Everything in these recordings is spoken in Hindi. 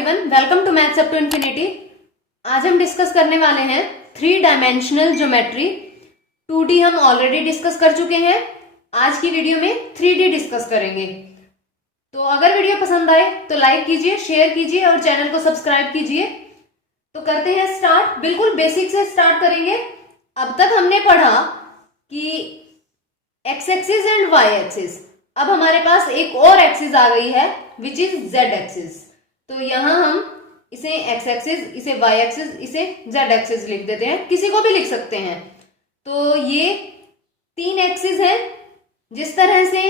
Everyone, welcome to maths up to infinity. आज हम डिस्कस करने वाले हैं 3 डायमेंशनल ज्योमेट्री। 2D हम ऑलरेडी डिस्कस कर चुके हैं। आज की वीडियो में 3D डिस्कस करेंगे। तो अगर वीडियो पसंद आए तो लाइक कीजिए, शेयर कीजिए और चैनल को सब्सक्राइब कीजिए। तो करते हैं स्टार्ट। बिल्कुल बेसिक से स्टार्ट करेंगे। अब तक हमने पढ़ा कि x axis and y axis. अब हमारे पास एक और एक्सिस आ गई है विच इज जेड एक्सिस। तो यहां हम इसे एक्स एक्सिस, इसे वाई एक्सिस, इसे जेड एक्सिस लिख देते हैं। किसी को भी लिख सकते हैं। तो ये 3 एक्सिस है। जिस तरह से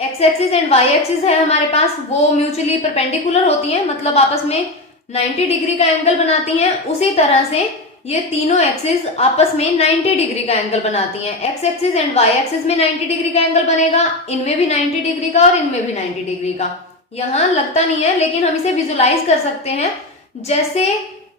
x axis and y axis है हमारे पास, वो म्यूचुअली परपेंडिकुलर होती है, मतलब आपस में 90 डिग्री का एंगल बनाती हैं। उसी तरह से ये तीनों एक्सिस आपस में 90 डिग्री का एंगल बनाती हैं। X axis and y axis में 90 डिग्री का एंगल बनेगा, इनमें भी 90 डिग्री का और इनमें भी 90 डिग्री का। यहां लगता नहीं है लेकिन हम इसे विजुलाइज कर सकते हैं। जैसे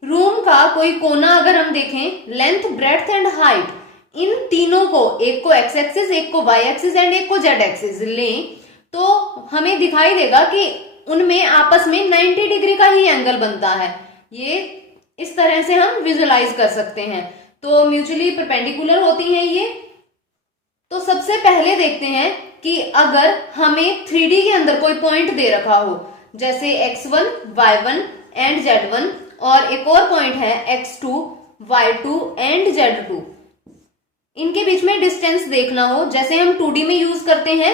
रूम का कोई कोना अगर हम देखें, लेंथ, ब्रेड्थ एंड हाइट, इन तीनों को, एक को एक्स एक्सिस, एक को वाई एक्सिस एंड एक को जेड एक्सिस लें तो हमें दिखाई देगा कि उनमें आपस में 90 डिग्री का ही एंगल बनता है। ये इस तरह से हम विजुलाइज कर सकते हैं। तो म्यूचुअली परपेंडिकुलर होती हैं ये। तो सबसे पहले देखते हैं कि अगर हमें 3D के अंदर कोई पॉइंट दे रखा हो, जैसे x1, y1 एंड z1, और एक और पॉइंट है x2, y2 एंड z2। इनके बीच में डिस्टेंस देखना हो, जैसे हम 2D में यूज करते हैं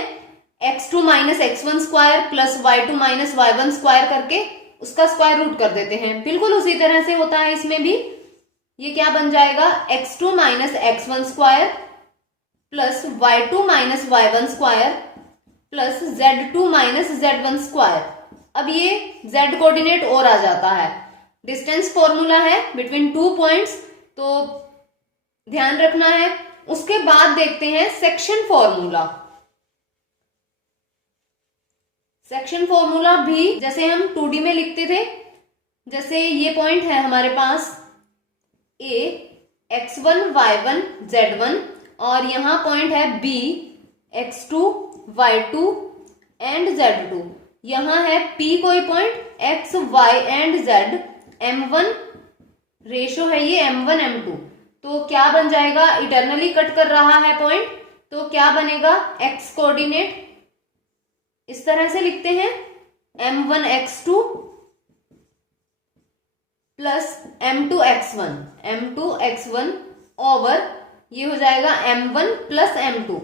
x2 minus x1 square plus y2 minus y1 square करके उसका स्क्वायर रूट कर देते हैं। बिल्कुल उसी तरह से होता है इसमें भी। ये क्या बन जाएगा, x2 minus x1 square plus y2 minus y1 square plus z2 minus z1 square. अब ये z कोऑर्डिनेट और आ जाता है। डिस्टेंस फॉर्मूला है बिटवीन 2 पॉइंट्स, तो ध्यान रखना है। उसके बाद देखते हैं सेक्शन फॉर्मूला। सेक्शन फॉर्मूला भी जैसे हम 2D में लिखते थे, जैसे ये पॉइंट है हमारे पास A, x1, y1, z1, और यहां पॉइंट है B, x2, y2 and z2। यहां है P कोई point, x, y and z, m1 ratio है ये m1 m2। तो क्या बन जाएगा, इटरनली कट कर रहा है पॉइंट, तो क्या बनेगा, x कोऑर्डिनेट इस तरह से लिखते हैं m1 x2 plus m2 x1, m2 x1 over ये हो जाएगा m1 प्लस m2।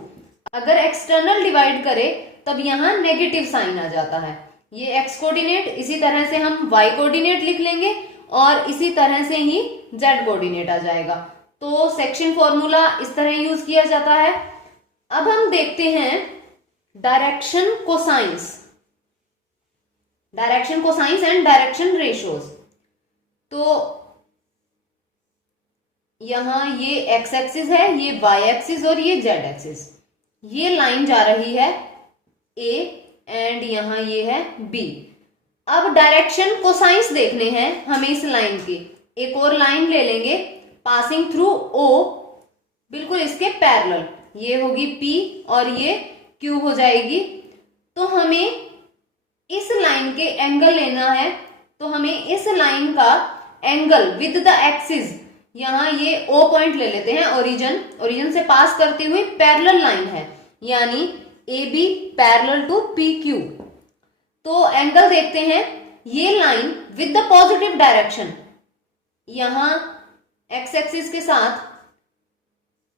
अगर एक्सटर्नल डिवाइड करे तब यहां नेगेटिव साइन आ जाता है। ये x कोऑर्डिनेट, इसी तरह से हम y कोऑर्डिनेट लिख लेंगे और इसी तरह से ही z कोऑर्डिनेट आ जाएगा। तो सेक्शन फॉर्मूला इस तरह यूज किया जाता है। अब हम देखते हैं direction cosines, direction cosines and direction ratios. तो यहां ये एक्स एक्सिस है, ये वाई एक्सिस और ये जेड एक्सिस। ये लाइन जा रही है ए एंड यहां ये है बी। अब डायरेक्शन कोसाइंस देखने हैं हमें इस लाइन के। एक और लाइन ले लेंगे पासिंग थ्रू ओ, बिल्कुल इसके पैरेलल। ये होगी पी और ये क्यू हो जाएगी। तो हमें इस लाइन के एंगल लेना है, तो हमें इस लाइन का एंगल विद द एक्सिस, यहां ये ओ पॉइंट ले लेते हैं, ओरिजिन से पास करती हुई पैरेलल लाइन है, यानी A B parallel to P Q. तो एंगल देखते हैं, ये line with the positive direction यहां एक्स एक्सिस के साथ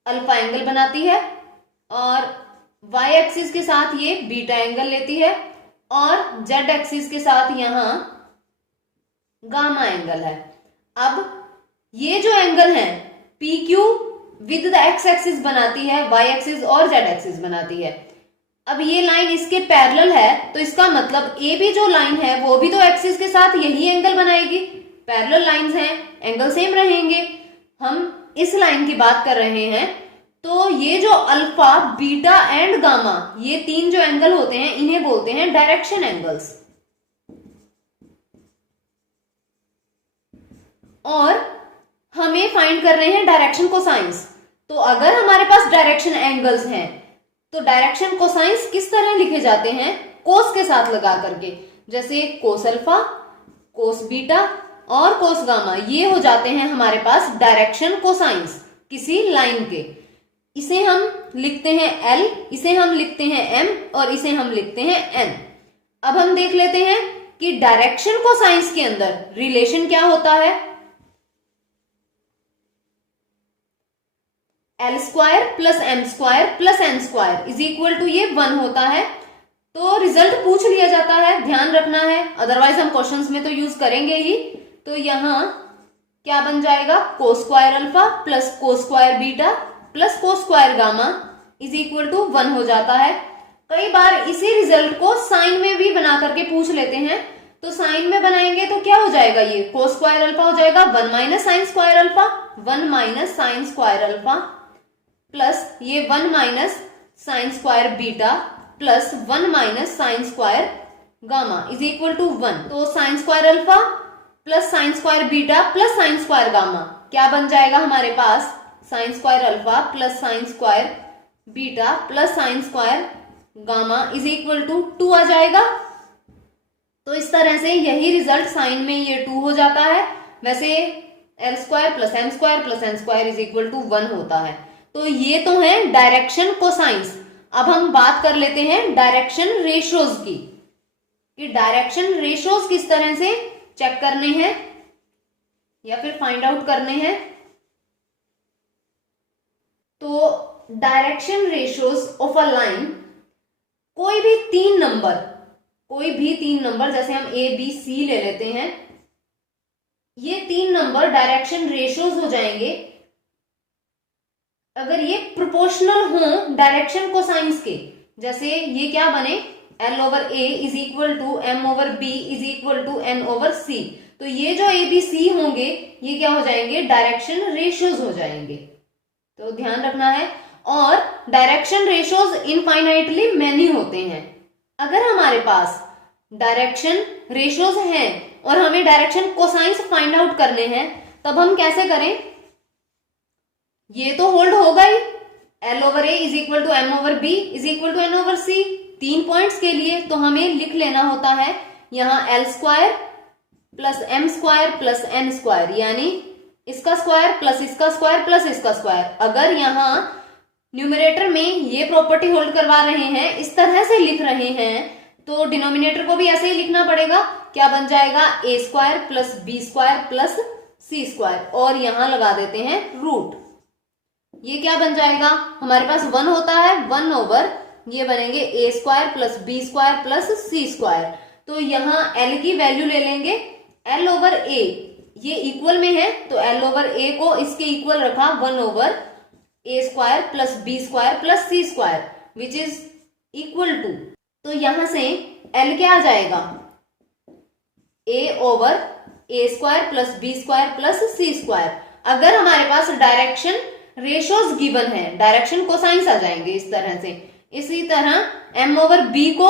अल्फा एंगल बनाती है और y एक्सिस के साथ ये बीटा एंगल लेती है और z एक्सिस के साथ यहां गामा एंगल है। अब ये जो एंगल है PQ with the x axis बनाती है, y एक्सिस और z एक्सिस बनाती है। अब ये लाइन इसके पैरेलल है, तो इसका मतलब ए भी जो लाइन है वो भी तो एक्सिस के साथ यही एंगल बनाएगी। पैरेलल लाइंस हैं, एंगल सेम रहेंगे। हम इस लाइन की बात कर रहे हैं। तो ये जो अल्फा, बीटा एंड गामा, ये 3 जो एंगल होते हैं इन्हें बोलते हैं डायरेक्शन एंगल्स। और हमें फाइंड कर रहे हैं डायरेक्शन कोसाइंस। तो अगर हमारे पास डायरेक्शन एंगल्स हैं तो डायरेक्शन कोसाइंस किस तरह लिखे जाते हैं, कोस के साथ लगा करके। जैसे कोस अल्फा, कोस बीटा और कोस गामा, ये हो जाते हैं हमारे पास डायरेक्शन कोसाइंस किसी लाइन के। इसे हम लिखते हैं L, इसे हम लिखते हैं M और इसे हम लिखते हैं N। अब हम देख लेते हैं कि डायरेक्शन कोसाइंस के अंदर रिलेशन क्या होता है। L square plus M square plus N square is equal to ये 1 होता है। तो रिजल्ट पूछ लिया जाता है, ध्यान रखना है, अदरवाइज हम क्वेश्चंस में तो यूज करेंगे ही। तो यहां क्या बन जाएगा, cos square alpha plus cos square beta plus cos square gamma is equal to 1 हो जाता है। कई बार इसी रिजल्ट को साइन में भी बना करके पूछ लेते हैं। तो साइन में बनाएंगे तो क्या हो जाएगा, ये कोस स्क्वायर अल्फा हो जाएगा 1 minus sine square alpha, 1 minus sine square alpha plus ये 1 minus sine square beta plus 1 minus sine square gamma is equal to 1। तो sine square alpha plus sine square beta plus sine square gamma क्या बन जाएगा हमारे पास, sine square alpha plus sine square beta plus sine square gamma is equal to 2 आ जाएगा। तो इस तरह से यही रिजल्ट साइन में ये 2 हो जाता है। वैसे L square plus M square plus N square is equal to 1 होता है। तो ये तो है डायरेक्शन कोसाइंस। अब हम बात कर लेते हैं डायरेक्शन रेशियोज की, कि डायरेक्शन रेशियोज किस तरह से चेक करने हैं या फिर फाइंड आउट करने हैं। तो direction ratios of a line, कोई भी तीन नंबर जैसे हम A B C ले लेते हैं, ये 3 नंबर डायरेक्शन रेशियोज हो जाएंगे अगर ये प्रोपोर्शनल हो डायरेक्शन कोसाइंस के। जैसे ये क्या बने, L over A is equal to M over B is equal to N over C। तो ये जो A B C होंगे ये क्या हो जाएंगे, डायरेक्शन रेशियोज हो जाएंगे। तो ध्यान रखना है। और डायरेक्शन रेशियोज इनफाइनाइटली मैनी होते हैं। अगर हमारे पास डायरेक्शन रेशियोज हैं और हमें डायरेक्शन कोसाइंस फाइंड आउट करने हैं, तब हम कैसे करें, ये तो होल्ड होगा ही, L over A is equal to M over B is equal to N over C। 3 points के लिए तो हमें लिख लेना होता है यहां L square plus M square plus N square, यानी इसका स्क्वायर प्लस इसका स्क्वायर प्लस इसका स्क्वायर। अगर यहां न्यूमरेटर में ये प्रॉपर्टी होल्ड करवा रहे हैं, इस तरह से लिख रहे हैं, तो डिनोमिनेटर को भी ऐसे ही लिखना पड़ेगा। क्या बन जाएगा, A square plus B square plus C square, और यहां लगा देते हैं रूट। ये क्या बन जाएगा, हमारे पास 1 होता है, 1 ओवर ये बनेंगे A square plus B square plus C square. तो यहां L की वैल्यू ले लेंगे, L ओवर A ये इक्वल में है तो L ओवर A को इसके इक्वल रखा 1 over A square plus B square plus C square which is equal to. तो यहां से L क्या आ जाएगा, A over A square plus B square plus C square. अगर हमारे पास डायरेक्शन रेशियोज गिवन है, डायरेक्शन कोसाइंस आ जाएंगे इस तरह से। इसी तरह M ओवर B को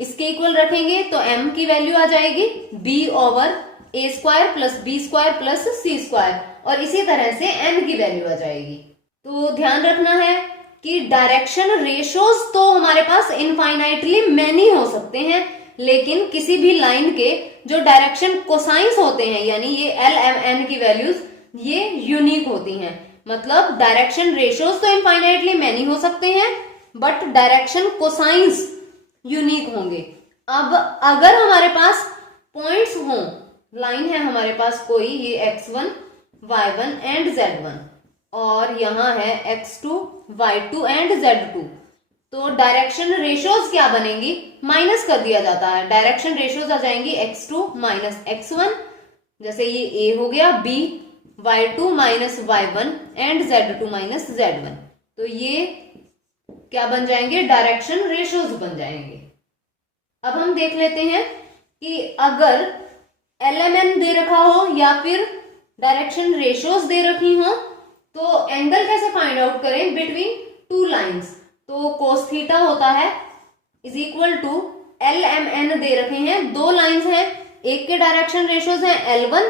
इसके इक्वल रखेंगे तो M की वैल्यू आ जाएगी B over A square plus B square plus C square, और इसी तरह से N की वैल्यू आ जाएगी। तो ध्यान रखना है कि डायरेक्शन रेशियोज तो हमारे पास इनफाइनाइटली मैनी हो सकते हैं, लेकिन किसी भी लाइन के जो डायरेक्शन कोसाइंस होते हैं, यानी ये L M N की वैल्यूज ये यूनिक होती हैं। मतलब डायरेक्शन रेशियोज तो इनफाइनाइटली मैनी हो सकते हैं, बट डायरेक्शन कोसाइंस यूनिक होंगे। अब अगर हमारे पास पॉइंट्स हों, लाइन है हमारे पास कोई, ये x1 y1 एंड z1, और यहां है x2 y2 एंड z2, तो डायरेक्शन रेशियोज क्या बनेंगी, माइनस कर दिया जाता है। डायरेक्शन रेशियोज आ जाएंगी x2 माइनस x1, जैसे ये a हो गया, b y2 minus y1 and z2 minus z1। तो ये क्या बन जाएंगे, डायरेक्शन रेशियोज बन जाएंगे। अब हम देख लेते हैं कि अगर LMN दे रखा हो या फिर डायरेक्शन रेशियोज दे रखी हो, तो एंगल कैसे फाइंड आउट करें बिटवीन टू लाइंस। तो कोस थीटा होता है इज इक्वल टू LMN दे रखे हैं, 2 लाइंस हैं, एक के डायरेक्शन रेशियोज हैं L1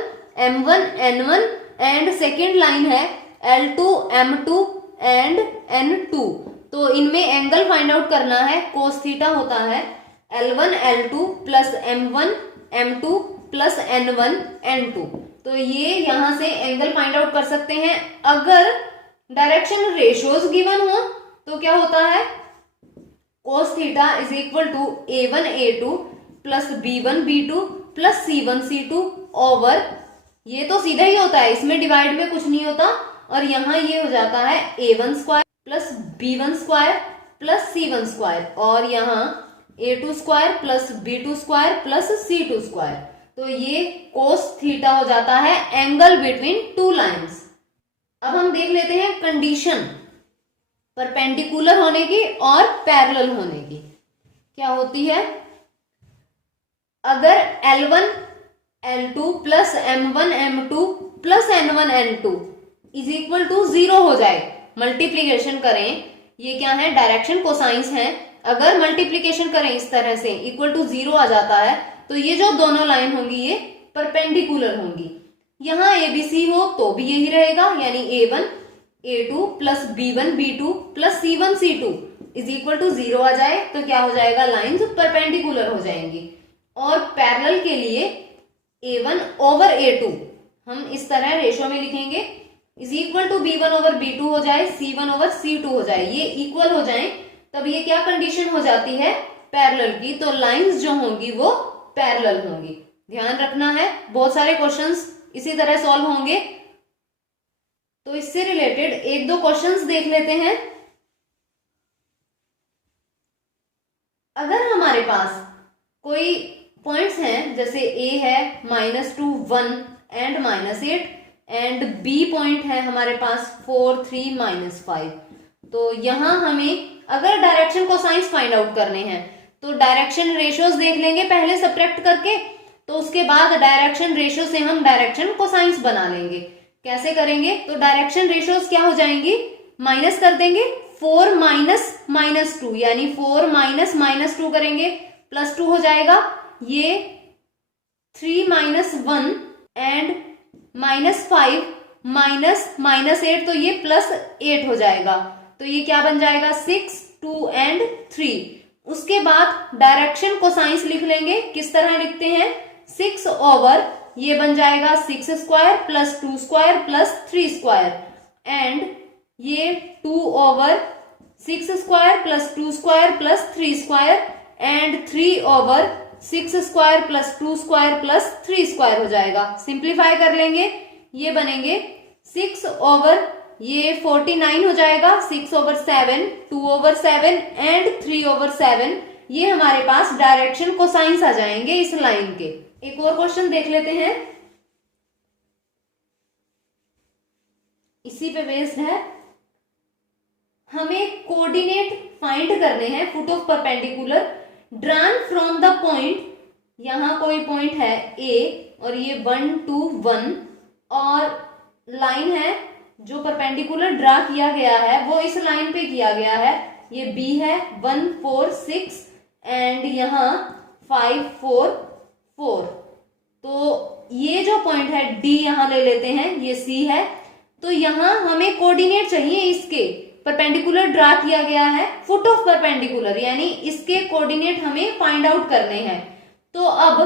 M1 N1 and second line है L2 M2 एंड N2। तो इनमें एंगल फाइंड आउट करना है, कोस थीटा होता है L1 L2 plus M1 M2 plus N1 N2। तो ये यहां से एंगल फाइंड आउट कर सकते हैं। अगर डायरेक्शन रेशियोज गिवन हो तो क्या होता है, cos theta is equal to A1 A2 plus B1 B2 plus C1 C2 over, ये तो सीधा ही होता है, इसमें डिवाइड में कुछ नहीं होता, और यहां ये हो जाता है A1 square plus B1 square plus C1 square, और यहाँ A2 square plus B2 square plus C2 square. तो ये cos थीटा हो जाता है एंगल बिटवीन टू लाइंस। अब हम देख लेते हैं कंडीशन परपेंडिकुलर होने की और पैरेलल होने की क्या होती है। अगर L1 L2 plus M1 M2 plus N1 N2 is equal to 0 हो जाए, मल्टीप्लीकेशन करें, ये क्या है, डायरेक्शन कोसाइंस है, अगर मल्टीप्लीकेशन करें इस तरह से इक्वल टू 0 आ जाता है, तो ये जो दोनों लाइन होंगी ये परपेंडिकुलर होंगी। यहां ABC हो तो भी यही रहेगा, यानी A1 A2 plus B1 B2 plus C1 C2 is equal to 0 आ जाए तो क्या हो जाएगा, लाइंस परपेंडिकुलर हो जाएंगी। और पैरेलल के लिए A1 ओवर A2 हम इस तरह रेशो में लिखेंगे, is equal to B1 over B2 हो जाए, C1 ओवर C2 हो जाए, ये इक्वल हो जाए, तब ये क्या कंडीशन हो जाती है, पैरेलल की। तो लाइंस जो होंगी वो पैरेलल होंगी, ध्यान रखना है। बहुत सारे क्वेश्चंस इसी तरह सॉल्व होंगे, तो इससे रिलेटेड एक दो क्वेश्चंस देख लेते हैं। अगर हमारे पास कोई पॉइंट्स हैं, जैसे A है -2 1 एंड -8 एंड B पॉइंट है हमारे पास 4 3 -5, तो यहां हमें अगर डायरेक्शन कोसाइंस फाइंड आउट करने हैं तो डायरेक्शन रेशियोज देख लेंगे पहले सब्ट्रैक्ट करके, तो उसके बाद डायरेक्शन रेशियो से हम डायरेक्शन कोसाइंस बना लेंगे। कैसे करेंगे, तो डायरेक्शन रेशियोज क्या हो जाएंगी, माइनस कर देंगे, 4 माइनस -2 यानी 4 -2 करेंगे, +2 हो जाएगा, ये 3 -1 एंड -5 -8, तो ये +8 हो जाएगा, तो ये क्या बन जाएगा, 6 2 एंड 3। उसके बाद डायरेक्शन कोसाइंस लिख लेंगे, किस तरह लिखते हैं, 6 ओवर ये बन जाएगा 6 square plus 2 square plus 3 square, and ये 2 over 6 square plus 2 square plus 3 square, and 3 over 6 square plus 2 square plus 3 square हो जाएगा। सिंप्लीफाई कर लेंगे, ये बनेंगे 6 ओवर ये 49 हो जाएगा, 6 ओवर 7 2 ओवर 7 एंड 3 ओवर 7, ये हमारे पास डायरेक्शन कोसाइंस आ जाएंगे इस लाइन के। एक और क्वेश्चन देख लेते हैं, इसी पे बेस्ड है। हमें कोऑर्डिनेट फाइंड करने हैं foot of perpendicular drawn from the point, यहां कोई पॉइंट है A और ये 1 2 1, और लाइन है जो परपेंडिकुलर ड्रा किया गया है वो इस लाइन पे किया गया है, ये B है 1 4 6 एंड यहाँ 5 4 4, तो ये जो पॉइंट है D यहां ले लेते हैं, ये C है, तो यहां हमें कोऑर्डिनेट चाहिए, इसके परपेंडिकुलर ड्रा किया गया है फुट ऑफ परपेंडिकुलर, यानी इसके कोऑर्डिनेट हमें फाइंड आउट करने हैं। तो अब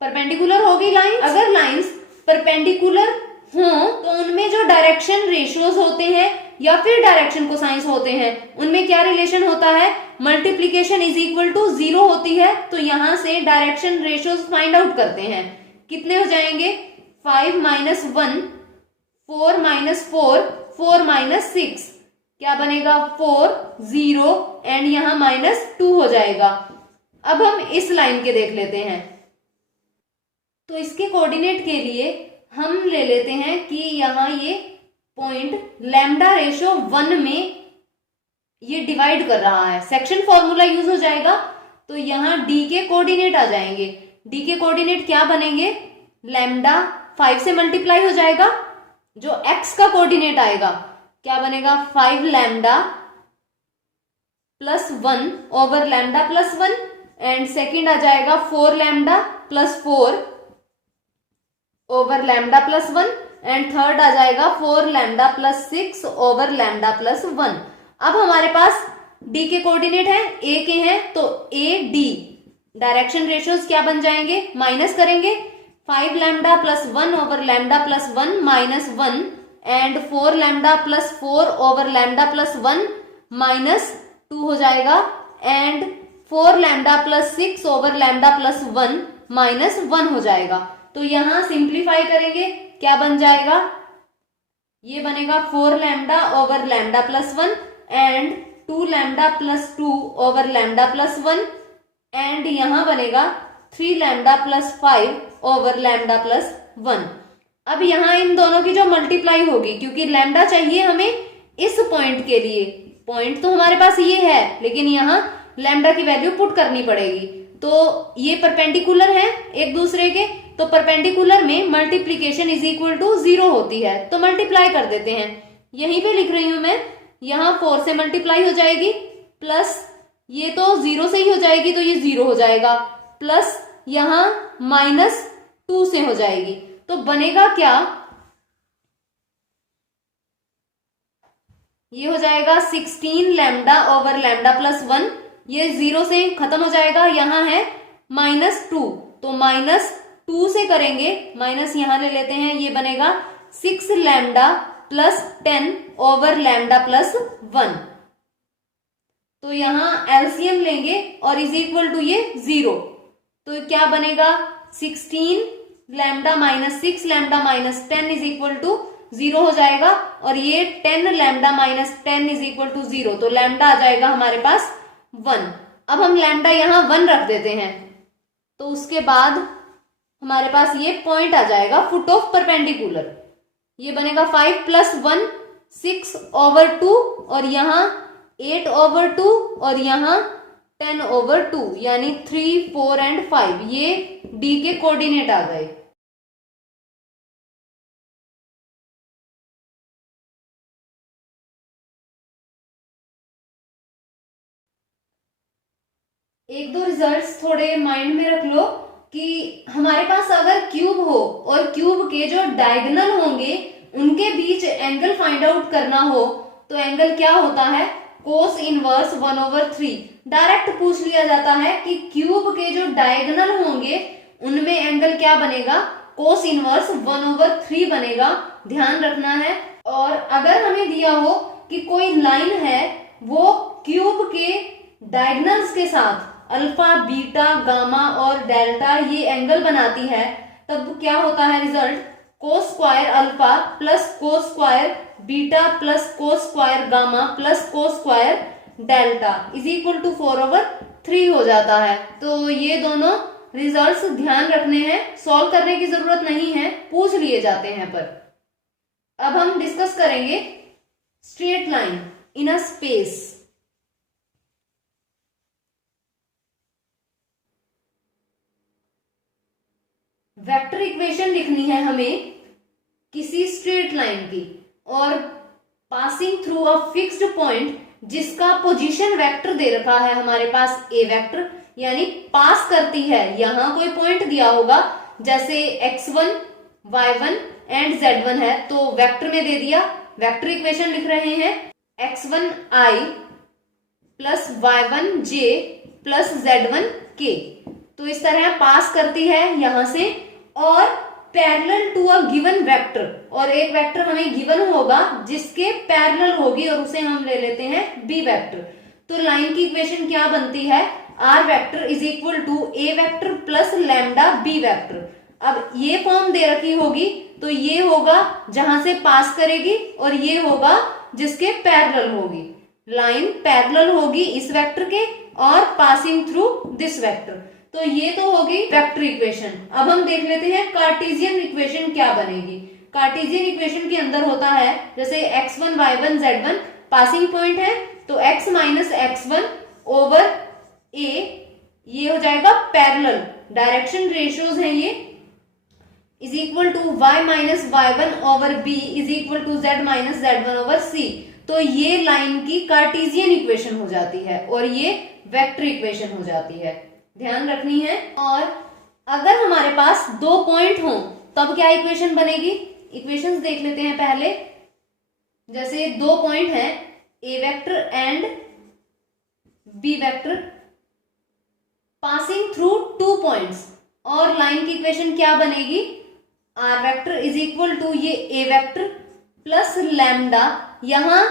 परपेंडिकुलर होगी लाइन, अगर लाइंस परपेंडिकुलर हो तो उनमें जो डायरेक्शन रेशियोज होते हैं या फिर डायरेक्शन कोसाइंस होते हैं उनमें क्या रिलेशन होता है, मल्टीप्लीकेशन इज इक्वल टू 0 होती है, तो यहां से डायरेक्शन रेशियोज फाइंड आउट करते हैं, कितने हो जाएंगे, 5 -1 4 -4 4 -6, क्या बनेगा 4 0 एंड यहां -2 हो जाएगा। अब हम इस लाइन के देख लेते हैं, तो इसके कोऑर्डिनेट के लिए हम ले लेते हैं कि यहां ये पॉइंट लैम्डा रेशो 1 में ये डिवाइड कर रहा है, सेक्शन फॉर्मूला यूज हो जाएगा, तो यहां D के कोऑर्डिनेट आ जाएंगे, D के कोऑर्डिनेट क्या बनेंगे, लैम्डा 5 से मल्टीप्लाई हो जाएगा, जो X का कोऑर्डिनेट आएगा क्या बनेगा, 5 lambda plus 1 over lambda plus 1, and second आ जाएगा 4 lambda plus 4 over lambda plus 1, and third आ जाएगा 4 lambda plus 6 over lambda plus 1। अब हमारे पास D के कोऑर्डिनेट है, A के हैं, तो A D डायरेक्शन रेशियोज क्या बन जाएंगे, माइनस करेंगे, 5 lambda plus 1 over lambda plus 1 minus 1 and 4 lambda plus 4 over lambda plus 1 minus 2 हो जाएगा and 4 lambda plus 6 over lambda plus 1 minus 1 हो जाएगा। तो यहां सिंप्लीफाई करेंगे, क्या बन जाएगा, ये बनेगा 4 lambda over lambda plus 1 and 2 lambda plus 2 over lambda plus 1 and यहां बनेगा 3 lambda plus 5 over lambda plus 1। अब यहां इन दोनों की जो मल्टीप्लाई होगी, क्योंकि लैम्डा चाहिए हमें इस पॉइंट के लिए, पॉइंट तो हमारे पास ये है लेकिन यहां लैम्डा की वैल्यू पुट करनी पड़ेगी। तो ये परपेंडिकुलर है एक दूसरे के, तो परपेंडिकुलर में मल्टीप्लीकेशन इज इक्वल टू 0 होती है, तो मल्टीप्लाई कर देते हैं। यहीं पे लिख रही हूं मैं, यहां 4 से मल्टीप्लाई हो जाएगी प्लस ये तो 0 से ही हो जाएगी तो ये 0 हो जाएगा प्लस यहां माइनस 2 से हो जाएगी। तो बनेगा क्या, ये हो जाएगा 16 लैम्डा ओवर लैम्डा प्लस 1, ये 0 से खत्म हो जाएगा, यहां है माइनस 2 तो माइनस 2 से करेंगे, माइनस यहां ले लेते हैं, ये बनेगा 6 lambda plus 10 over lambda plus 1। तो यहां एलसीएम लेंगे और इज इक्वल टू ये 0, तो क्या बनेगा 16 lambda minus 6 lambda minus 10 is equal to 0 हो जाएगा और ये 10 lambda minus 10 is equal to 0, तो लैम्डा आ जाएगा हमारे पास 1। अब हम लैम्डा यहां 1 रख देते हैं, तो उसके बाद हमारे पास ये पॉइंट आ जाएगा फुट ऑफ परपेंडिकुलर, ये बनेगा 5 प्लस 1 6 ओवर 2 और यहां 8 ओवर 2 और यहां 10 ओवर 2 यानी 3 4 एंड 5, ये डी के कोऑर्डिनेट आ गए। एक दो रिजल्ट्स थोड़े माइंड में रख लो कि हमारे पास अगर क्यूब हो और क्यूब के जो डायगोनल होंगे उनके बीच एंगल फाइंड आउट करना हो तो एंगल क्या होता है, कोस इनवर्स 1/3। डायरेक्ट पूछ लिया जाता है कि क्यूब के जो डायगोनल होंगे उनमें एंगल क्या बनेगा, कोस इनवर्स 1/3 बनेगा, ध्यान रखना है। और अगर हमें दिया हो कि कोई लाइन है वो क्यूब के डायगोनल्स के साथ अल्फा बीटा गामा और डेल्टा ये एंगल बनाती है, तब क्या होता है result, cos square alpha plus cos square beta plus cos square gamma plus cos square delta is equal to 4/3 हो जाता है। तो ये दोनों रिजल्ट्स ध्यान रखने हैं, सॉल्व करने की जरूरत नहीं है, पूछ लिए जाते हैं। पर अब हम डिस्कस करेंगे straight line in a space. Vector equation लिखनी है हमें किसी स्ट्रेट लाइन की और passing through a fixed point जिसका पोजीशन वेक्टर दे रखा है हमारे पास ए वेक्टर, यानी पास करती है, यहां कोई पॉइंट दिया होगा जैसे x1 y1 एंड z1 है तो वेक्टर में दे दिया, वेक्टर इक्वेशन लिख रहे हैं x1 i plus y1 j plus z1 k। तो इस तरह पास करती है यहां से और parallel to a given vector, और एक वेक्टर हमें गिवन होगा जिसके पैरेलल होगी और उसे हम ले लेते हैं बी वेक्टर। तो लाइन की इक्वेशन क्या बनती है, r vector is equal to a vector plus lambda b vector. अब ये फॉर्म दे रखी होगी तो ये होगा जहां से पास करेगी और ये होगा जिसके पैरेलल होगी, लाइन पैरेलल होगी इस वेक्टर के और पासिंग थ्रू दिस वेक्टर। तो ये तो होगी वेक्टर इक्वेशन। अब हम देख लेते हैं कार्टेशियन इक्वेशन क्या बनेगी। कार्टेशियन इक्वेशन के अंदर होता है जैसे x1 y1 z1 passing point है तो x minus x1 over a, ये हो जाएगा पैरेलल, डायरेक्शन रेशियोज हैं ये, is equal to y minus y1 over b is equal to z minus z1 over c। तो ये लाइन की कार्टेशियन इक्वेशन हो जाती है और ये वेक्टर इक्वेशन हो जाती है, ध्यान रखनी है। और अगर हमारे पास दो पॉइंट हो तब क्या इक्वेशन बनेगी, इक्वेशंस देख लेते हैं पहले। जैसे दो पॉइंट हैं A vector and B vector passing through 2 points, और लाइन की इक्वेशन क्या बनेगी, R vector is equal to ये ए वेक्टर प्लस लैम्डा, यहाँ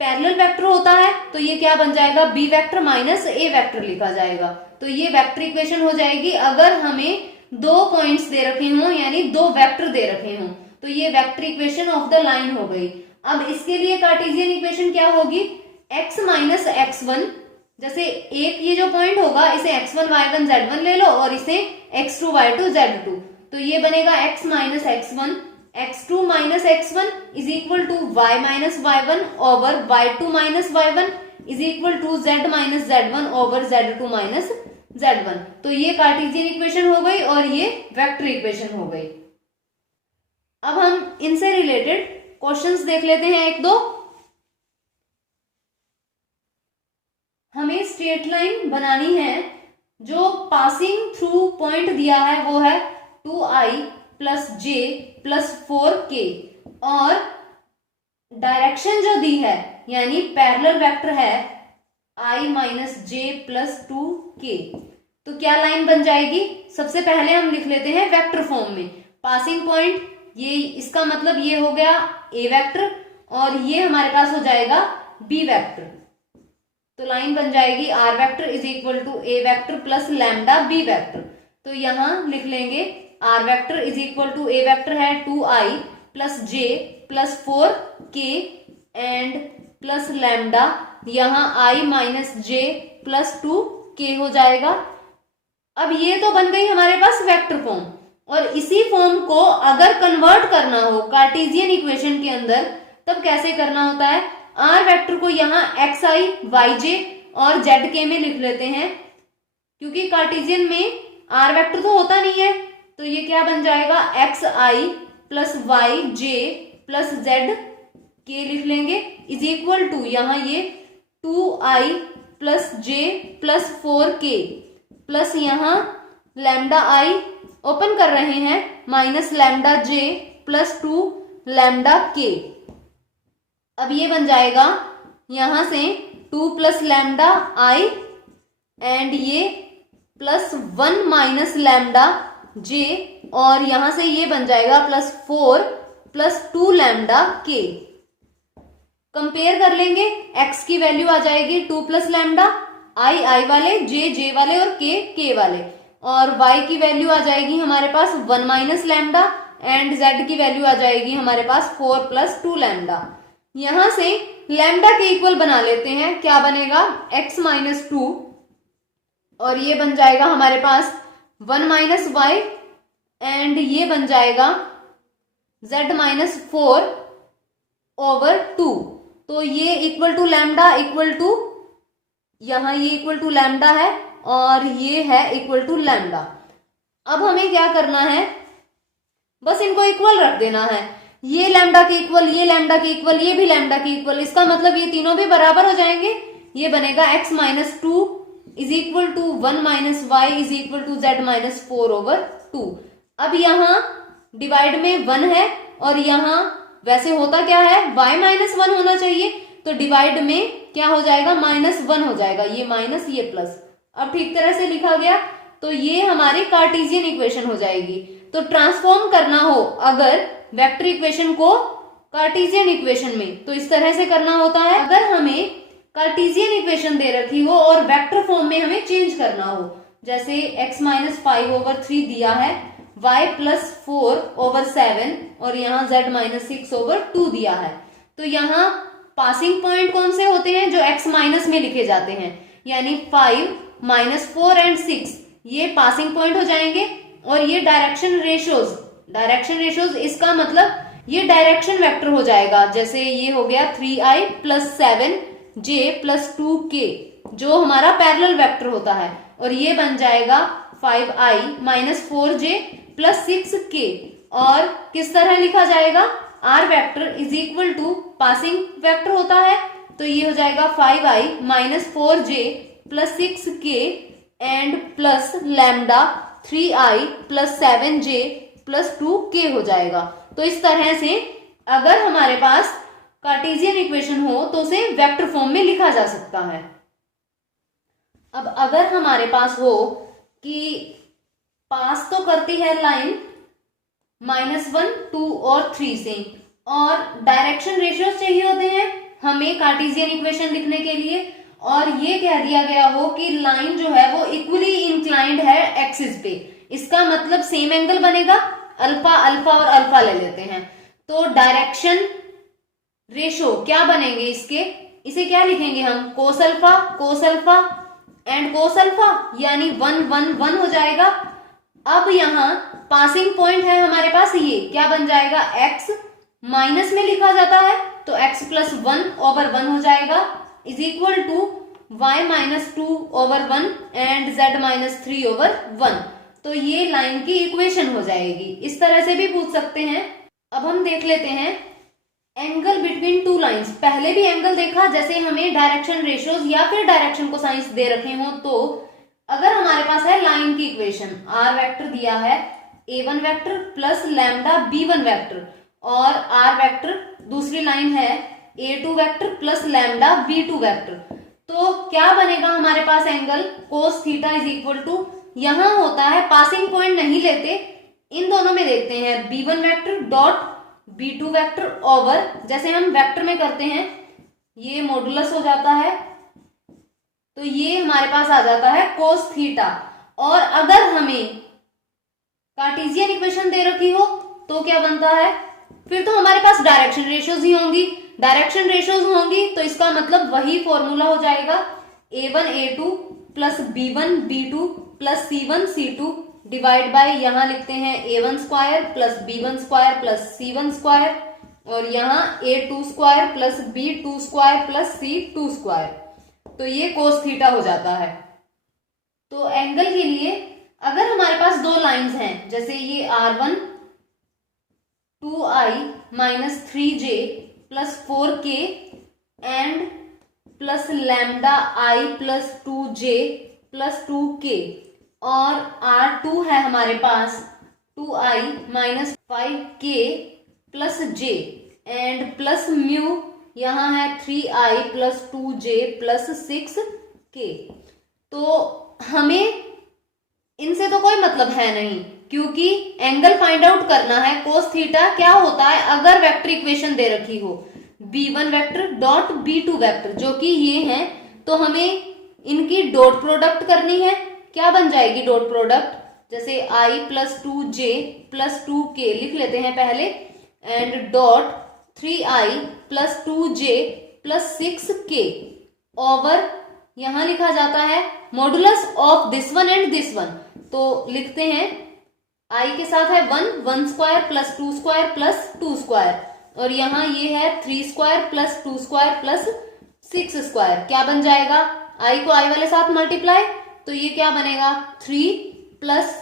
पैरेलल वेक्टर होता है तो ये क्या बन जाएगा, B vector minus A vector लिखा जाएगा। तो ये वेक्टर इक्वेशन हो जाएगी अगर हमें दो पॉइंट्स दे रखे हों यानी दो वेक्टर दे रखे हों, तो ये vector equation of the line हो गई। अब इसके लिए कार्टेशियन इक्वेशन क्या होगी, x माइनस एक्स वन, जैसे एक ये जो पॉइंट होगा इसे x1 y1 z1 ले लो और इसे x2 y2 z2, तो ये बनेगा x minus x one, x2 minus x1 is equal to y minus y1 over y2 minus y1 is equal to z minus z1 over z2 minus z1। तो ये कार्टेशियन इक्वेशन हो गई और ये वेक्टर इक्वेशन हो गई। अब हम इनसे रिलेटेड क्वेश्चंस देख लेते हैं एक दो। हमें स्ट्रेट लाइन बनानी है, जो पासिंग थ्रू पॉइंट दिया है वो है 2i plus j plus 4k और डायरेक्शन जो दी है यानी पैरेलल वेक्टर है i minus j plus 2k। तो क्या लाइन बन जाएगी, सबसे पहले हम लिख लेते हैं वेक्टर फॉर्म में। पासिंग पॉइंट ये, इसका मतलब ये हो गया ए वेक्टर और ये हमारे पास हो जाएगा बी वेक्टर। तो लाइन बन जाएगी r vector is equal to a vector plus lambda b vector. तो यहां लिख लेंगे r vector is equal to a vector है 2i plus j plus 4k and plus lambda, यहां i minus j plus 2k हो जाएगा। अब ये तो बन गई हमारे पास वेक्टर फॉर्म, और इसी फॉर्म को अगर कन्वर्ट करना हो कार्टेशियन इक्वेशन के अंदर तब कैसे करना होता है, आर वेक्टर को यहाँ xi yj और zk में लिख लेते हैं, क्योंकि कार्टेशियन में आर वेक्टर तो होता नहीं है, तो ये क्या बन जाएगा xi plus yj plus zk लिख लेंगे इज इक्वल टू यहाँ ये 2i plus j plus 4k plus यहाँ लैम्डा i ओपन कर रहे हैं minus lambda j plus 2 lambda k। अब ये बन जाएगा यहां से 2 प्लस लैम्डा i एंड ये प्लस 1 माइनस लैम्डा j और यहां से ये बन जाएगा plus 4 plus 2 lambda k। Compare कर लेंगे, x की वैल्यू आ जाएगी 2 प्लस लैम्डा, i वाले, j वाले और k वाले, और y की वैल्यू आ जाएगी हमारे पास 1 माइनस लैम्डा एंड z की वैल्यू आ जाएगी हमारे पास 4 प्लस 2 लैम्डा। यहां से लैम्डा के इक्वल बना लेते हैं, क्या बनेगा x माइनस 2 और ये बन जाएगा हमारे पास 1 माइनस वाई एंड ये बन जाएगा z माइनस 4 ओवर 2। तो ये equal to lambda equal to, यहां ये इक्वल टू लैम्डा है और ये है इक्वल टू लैम्डा। अब हमें क्या करना है, बस इनको इक्वल रख देना है, ये लैम्डा के इक्वल, ये लैम्डा के इक्वल, ये भी लैम्डा के इक्वल, इसका मतलब ये तीनों भी बराबर हो जाएंगे। ये बनेगा x minus 2 is equal to 1 minus y is equal to z minus 4 over 2। अब यहाँ डिवाइड में 1 है और यहाँ वैसे होता क्या है y माइनस 1 होना चाहिए, तो डिवाइड में क्या हो जाएगा माइनस 1 हो जाएगा, ये माइनस ये प्लस। अब ठीक तरह से लिखा गया, तो ये हमारी कार्टेशियन इक्वेशन हो जाएगी। तो ट्रांसफॉर्म करना हो अगर वेक्टर इक्वेशन को कार्टेशियन इक्वेशन में, तो इस तरह से करना होता है। अगर हमें कार्टेशियन इक्वेशन दे रखी हो और वेक्टर फॉर्म में हमें चेंज करना हो, जैसे x माइनस 5 ओवर 3 दिया है, y प्लस 4 ओवर 7 और यहाँ z माइनस 6 ओवर 2 दिया है, तो यहाँ पासिंग पॉइंट कौन से होते हैं, जो x माइनस में लिखे जाते हैं, यानी 5 माइनस 4 एंड 6 ये पासिंग पॉइंट हो जाएंगे। और ये डायरेक्शन रेशियोज इसका मतलब ये डायरेक्शन वेक्टर हो जाएगा, जैसे ये हो गया 3i plus 7j plus 2k जो हमारा पैरेलल वेक्टर होता है, और ये बन जाएगा 5i minus 4j plus 6k। और किस तरह लिखा जाएगा, r vector is equal to passing vector होता है, तो ये हो जाएगा 5i minus 4j plus 6k and plus lambda 3i plus 7j plus 2k हो जाएगा। तो इस तरह से अगर हमारे पास कार्टेशियन इक्वेशन हो तो उसे वेक्टर फॉर्म में लिखा जा सकता है। अब अगर हमारे पास हो कि पास तो करती है लाइन -1, 2 और 3 से, और डायरेक्शन रेशियोज चाहिए होते हैं हमें कार्टेशियन इक्वेशन लिखने के लिए, और ये कह दिया गया हो कि लाइन जो है वो इक्वली इंक्लाइंड है एक्सिस पे, इसका मतलब सेम एंगल बनेगा, अल्फा अल्फा और अल्फा ले लेते हैं। तो डायरेक्शन रेशो क्या बनेंगे इसके, इसे क्या लिखेंगे हम, cos alpha and cos alpha, यानी 1 1 1 हो जाएगा। अब यहाँ पासिंग पॉइंट है हमारे पास, ये क्या बन जाएगा, x माइनस में लिखा जाता है तो x प्लस 1/1 हो जाएगा, is equal to y minus 2/1 and z minus 3/1। तो ये लाइन की इक्वेशन हो जाएगी। इस तरह से भी पूछ सकते हैं। अब हम देख लेते हैं एंगल बिटवीन टू लाइंस। पहले भी एंगल देखा, जैसे हमें डायरेक्शन रेशियोज या फिर डायरेक्शन कोसाइंस दे रखे हो, तो अगर हमारे पास है लाइन की इक्वेशन, r वेक्टर दिया है a1 vector plus lambda b1 vector, और r वेक्टर दूसरी लाइन है a2 vector plus lambda b2 vector, तो क्या बनेगा हमारे पास angle cos theta is equal to, यहां होता है पासिंग पॉइंट नहीं लेते, इन दोनों में देखते हैं b1 vector dot b2 vector over, जैसे हम वेक्टर में करते हैं ये मॉडुलस हो जाता है, तो ये हमारे पास आ जाता है कोस थीटा। और अगर हमें कार्टेशियन इक्वेशन दे रखी हो तो क्या बनता है, फिर तो हमारे पास डायरेक्शन रेशियोज ही होंगी, डायरेक्शन रेशियोज होंगी तो इसका मतलब वही फॉर्मूला हो जाएगा a1 a2 plus b1 b2 plus c1 c2 divide by, यहां लिखते हैं a1 square plus b1 square plus c1 square, और यहाँ a2 square plus b2 square plus c2 square, तो ये कोस थीटा हो जाता है। तो एंगल के लिए अगर हमारे पास दो लाइंस हैं, जैसे ये r1 2i minus 3j plus 4k and plus lambda i plus 2j plus 2k, और r2 है हमारे पास 2i minus 5k plus j and plus mu, यहां है 3i plus 2j plus 6k। तो हमें इनसे तो कोई मतलब है नहीं, क्योंकि एंगल फाइंड आउट करना है। कोस थीटा क्या होता है, अगर वेक्टर इक्वेशन दे रखी हो b1 vector dot b2 vector, जो कि ये हैं, तो हमें इनकी डॉट प्रोडक्ट करनी है। क्या बन जाएगी डॉट प्रोडक्ट, जैसे i plus 2j plus 2k लिख लेते हैं पहले, and dot 3i plus 2j plus 6k over, यहां लिखा जाता है modulus of this one and this one, तो लिखते हैं i के साथ है 1 square plus 2 square plus 2 square, और यहाँ ये है 3 square plus 2 square plus 6 square. क्या बन जाएगा, i को i वाले साथ मल्टीप्लाई, तो ये क्या बनेगा 3 प्लस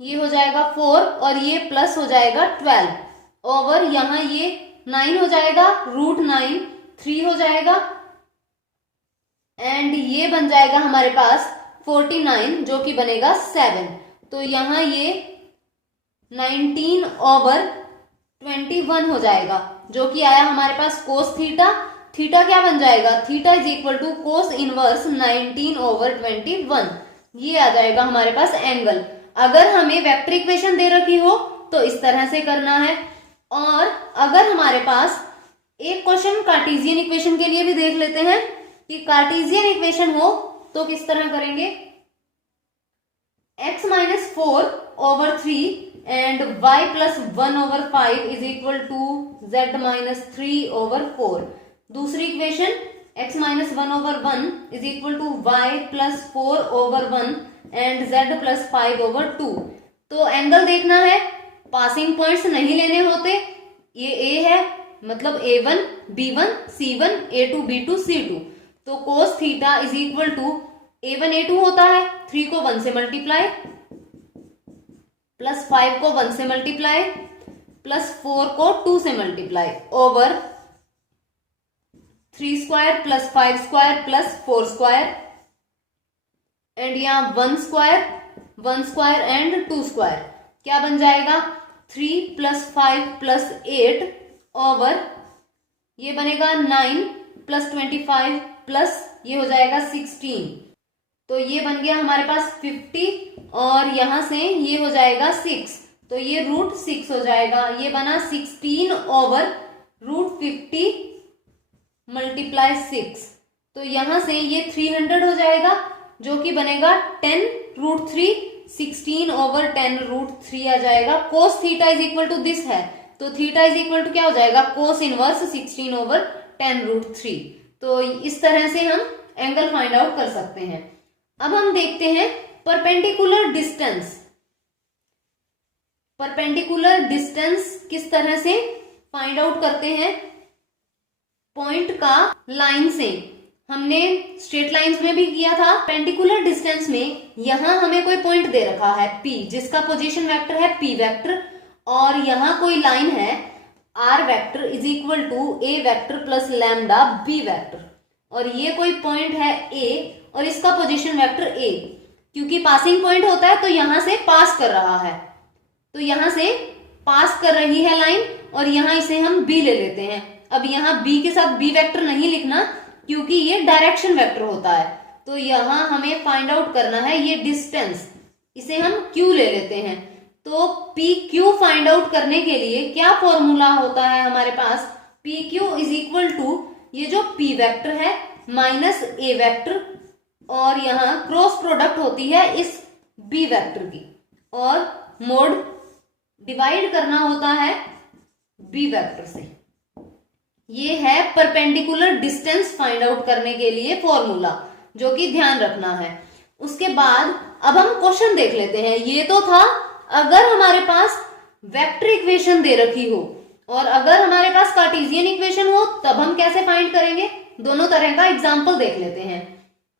ये हो जाएगा 4 और ये प्लस हो जाएगा 12 ओवर, यहाँ ये 9 हो जाएगा, √9 3 हो जाएगा, एंड ये बन जाएगा हमारे पास 49 जो कि बनेगा 7। तो यहाँ ये 19 ओवर 21 हो जाएगा, जो कि आया हमारे पास कोस थीटा। थीटा क्या बन जाएगा, theta is equal to cos inverse 19 over 21, ये आ जाएगा हमारे पास एंगल। अगर हमें वेक्टर इक्वेशन दे रखी हो तो इस तरह से करना है, और अगर हमारे पास एक क्वेश्चन कार्टेशियन इक्वेशन के लिए भी देख लेते हैं कि कार्टेशियन इक्वेशन हो तो किस तरह करेंगे, x minus 4 over 3 and y plus 1 over 5 is equal to z minus 3 over 4। दूसरी equation x minus 1 over 1 is equal to y plus 4 over 1 and z plus 5 over 2। तो एंगल देखना है, पासिंग पॉइंट्स नहीं लेने होते, ये a है मतलब a1 b1 c1 a2 b2 c2, तो cos theta is equal to a1 a2 होता है, 3 को 1 से मल्टीप्लाई प्लस 5 को 1 से मल्टीप्लाई प्लस 4 को 2 से multiply over 3 square plus 5 square plus 4 square, and यहाँ 1 स्क्वायर एंड 2 स्क्वायर। क्या बन जाएगा 3 प्लस 5 प्लस 8 ओवर, ये बनेगा 9 प्लस 25 प्लस ये हो जाएगा 16, तो ये बन गया हमारे पास 50 और यहां से ये हो जाएगा 6, तो ये √6 हो जाएगा। ये बना 16 ओवर √50 मल्टीप्लाई 6, तो यहां से ये 300 हो जाएगा, जो कि बनेगा 10√3, 16 ओवर 10√3 आ जाएगा। Cos theta is equal to this है, तो थीटा इज इक्वल टू क्या हो जाएगा, कोस इनवर्स 16 ओवर 10√3। तो इस तरह से हम एंगल फाइंड आउट कर सकते हैं। अब हम देखते हैं परपेंडिकुलर डिस्टेंस। परपेंडिकुलर डिस्टेंस किस तरह से फाइंड आउट करते हैं, पॉइंट का लाइन से। हमने स्ट्रेट लाइंस में भी किया था। परपेंडिकुलर डिस्टेंस में यहां हमें कोई पॉइंट दे रखा है P, जिसका पोजीशन वेक्टर है P वेक्टर, और यहां कोई लाइन है R vector is equal to A vector plus lambda B vector, और ये कोई पॉइंट है A और इसका पोजीशन वेक्टर A। क्योंकि पासिंग पॉइंट होता है तो यहां से पास कर रहा है, तो यहां से पास कर रही है लाइन, और यहां इसे हम B ले लेते हैं। अब यहां B के साथ B वेक्टर नहीं लिखना, क्योंकि ये डायरेक्शन वेक्टर होता है। तो यहां हमें फाइंड आउट करना है ये डिस्टेंस, इसे हम Q ले लेते हैं। तो PQ फाइंड आउट करने के लिए क्या फॉर्मूला होता है हमारे पास, PQ इज इक्वल टू ये जो P वेक्टर है माइनस A वेक्टर, और यहां क्रॉस प्रोडक्ट होती है इस B वेक्टर की, और मोड डिवाइड करना होता है B वेक्टर से। ये है परपेंडिकुलर डिस्टेंस फाइंड आउट करने के लिए फॉर्मूला, जो कि ध्यान रखना है। उसके बाद अब हम क्वेश्चन देख लेते हैं। ये तो था अगर हमारे पास वेक्टर इक्वेशन दे रखी हो, और अगर हमारे पास कार्टेशियन इक्वेशन हो तब हम कैसे फाइंड करेंगे, दोनों तरह का एग्जांपल देख लेते हैं।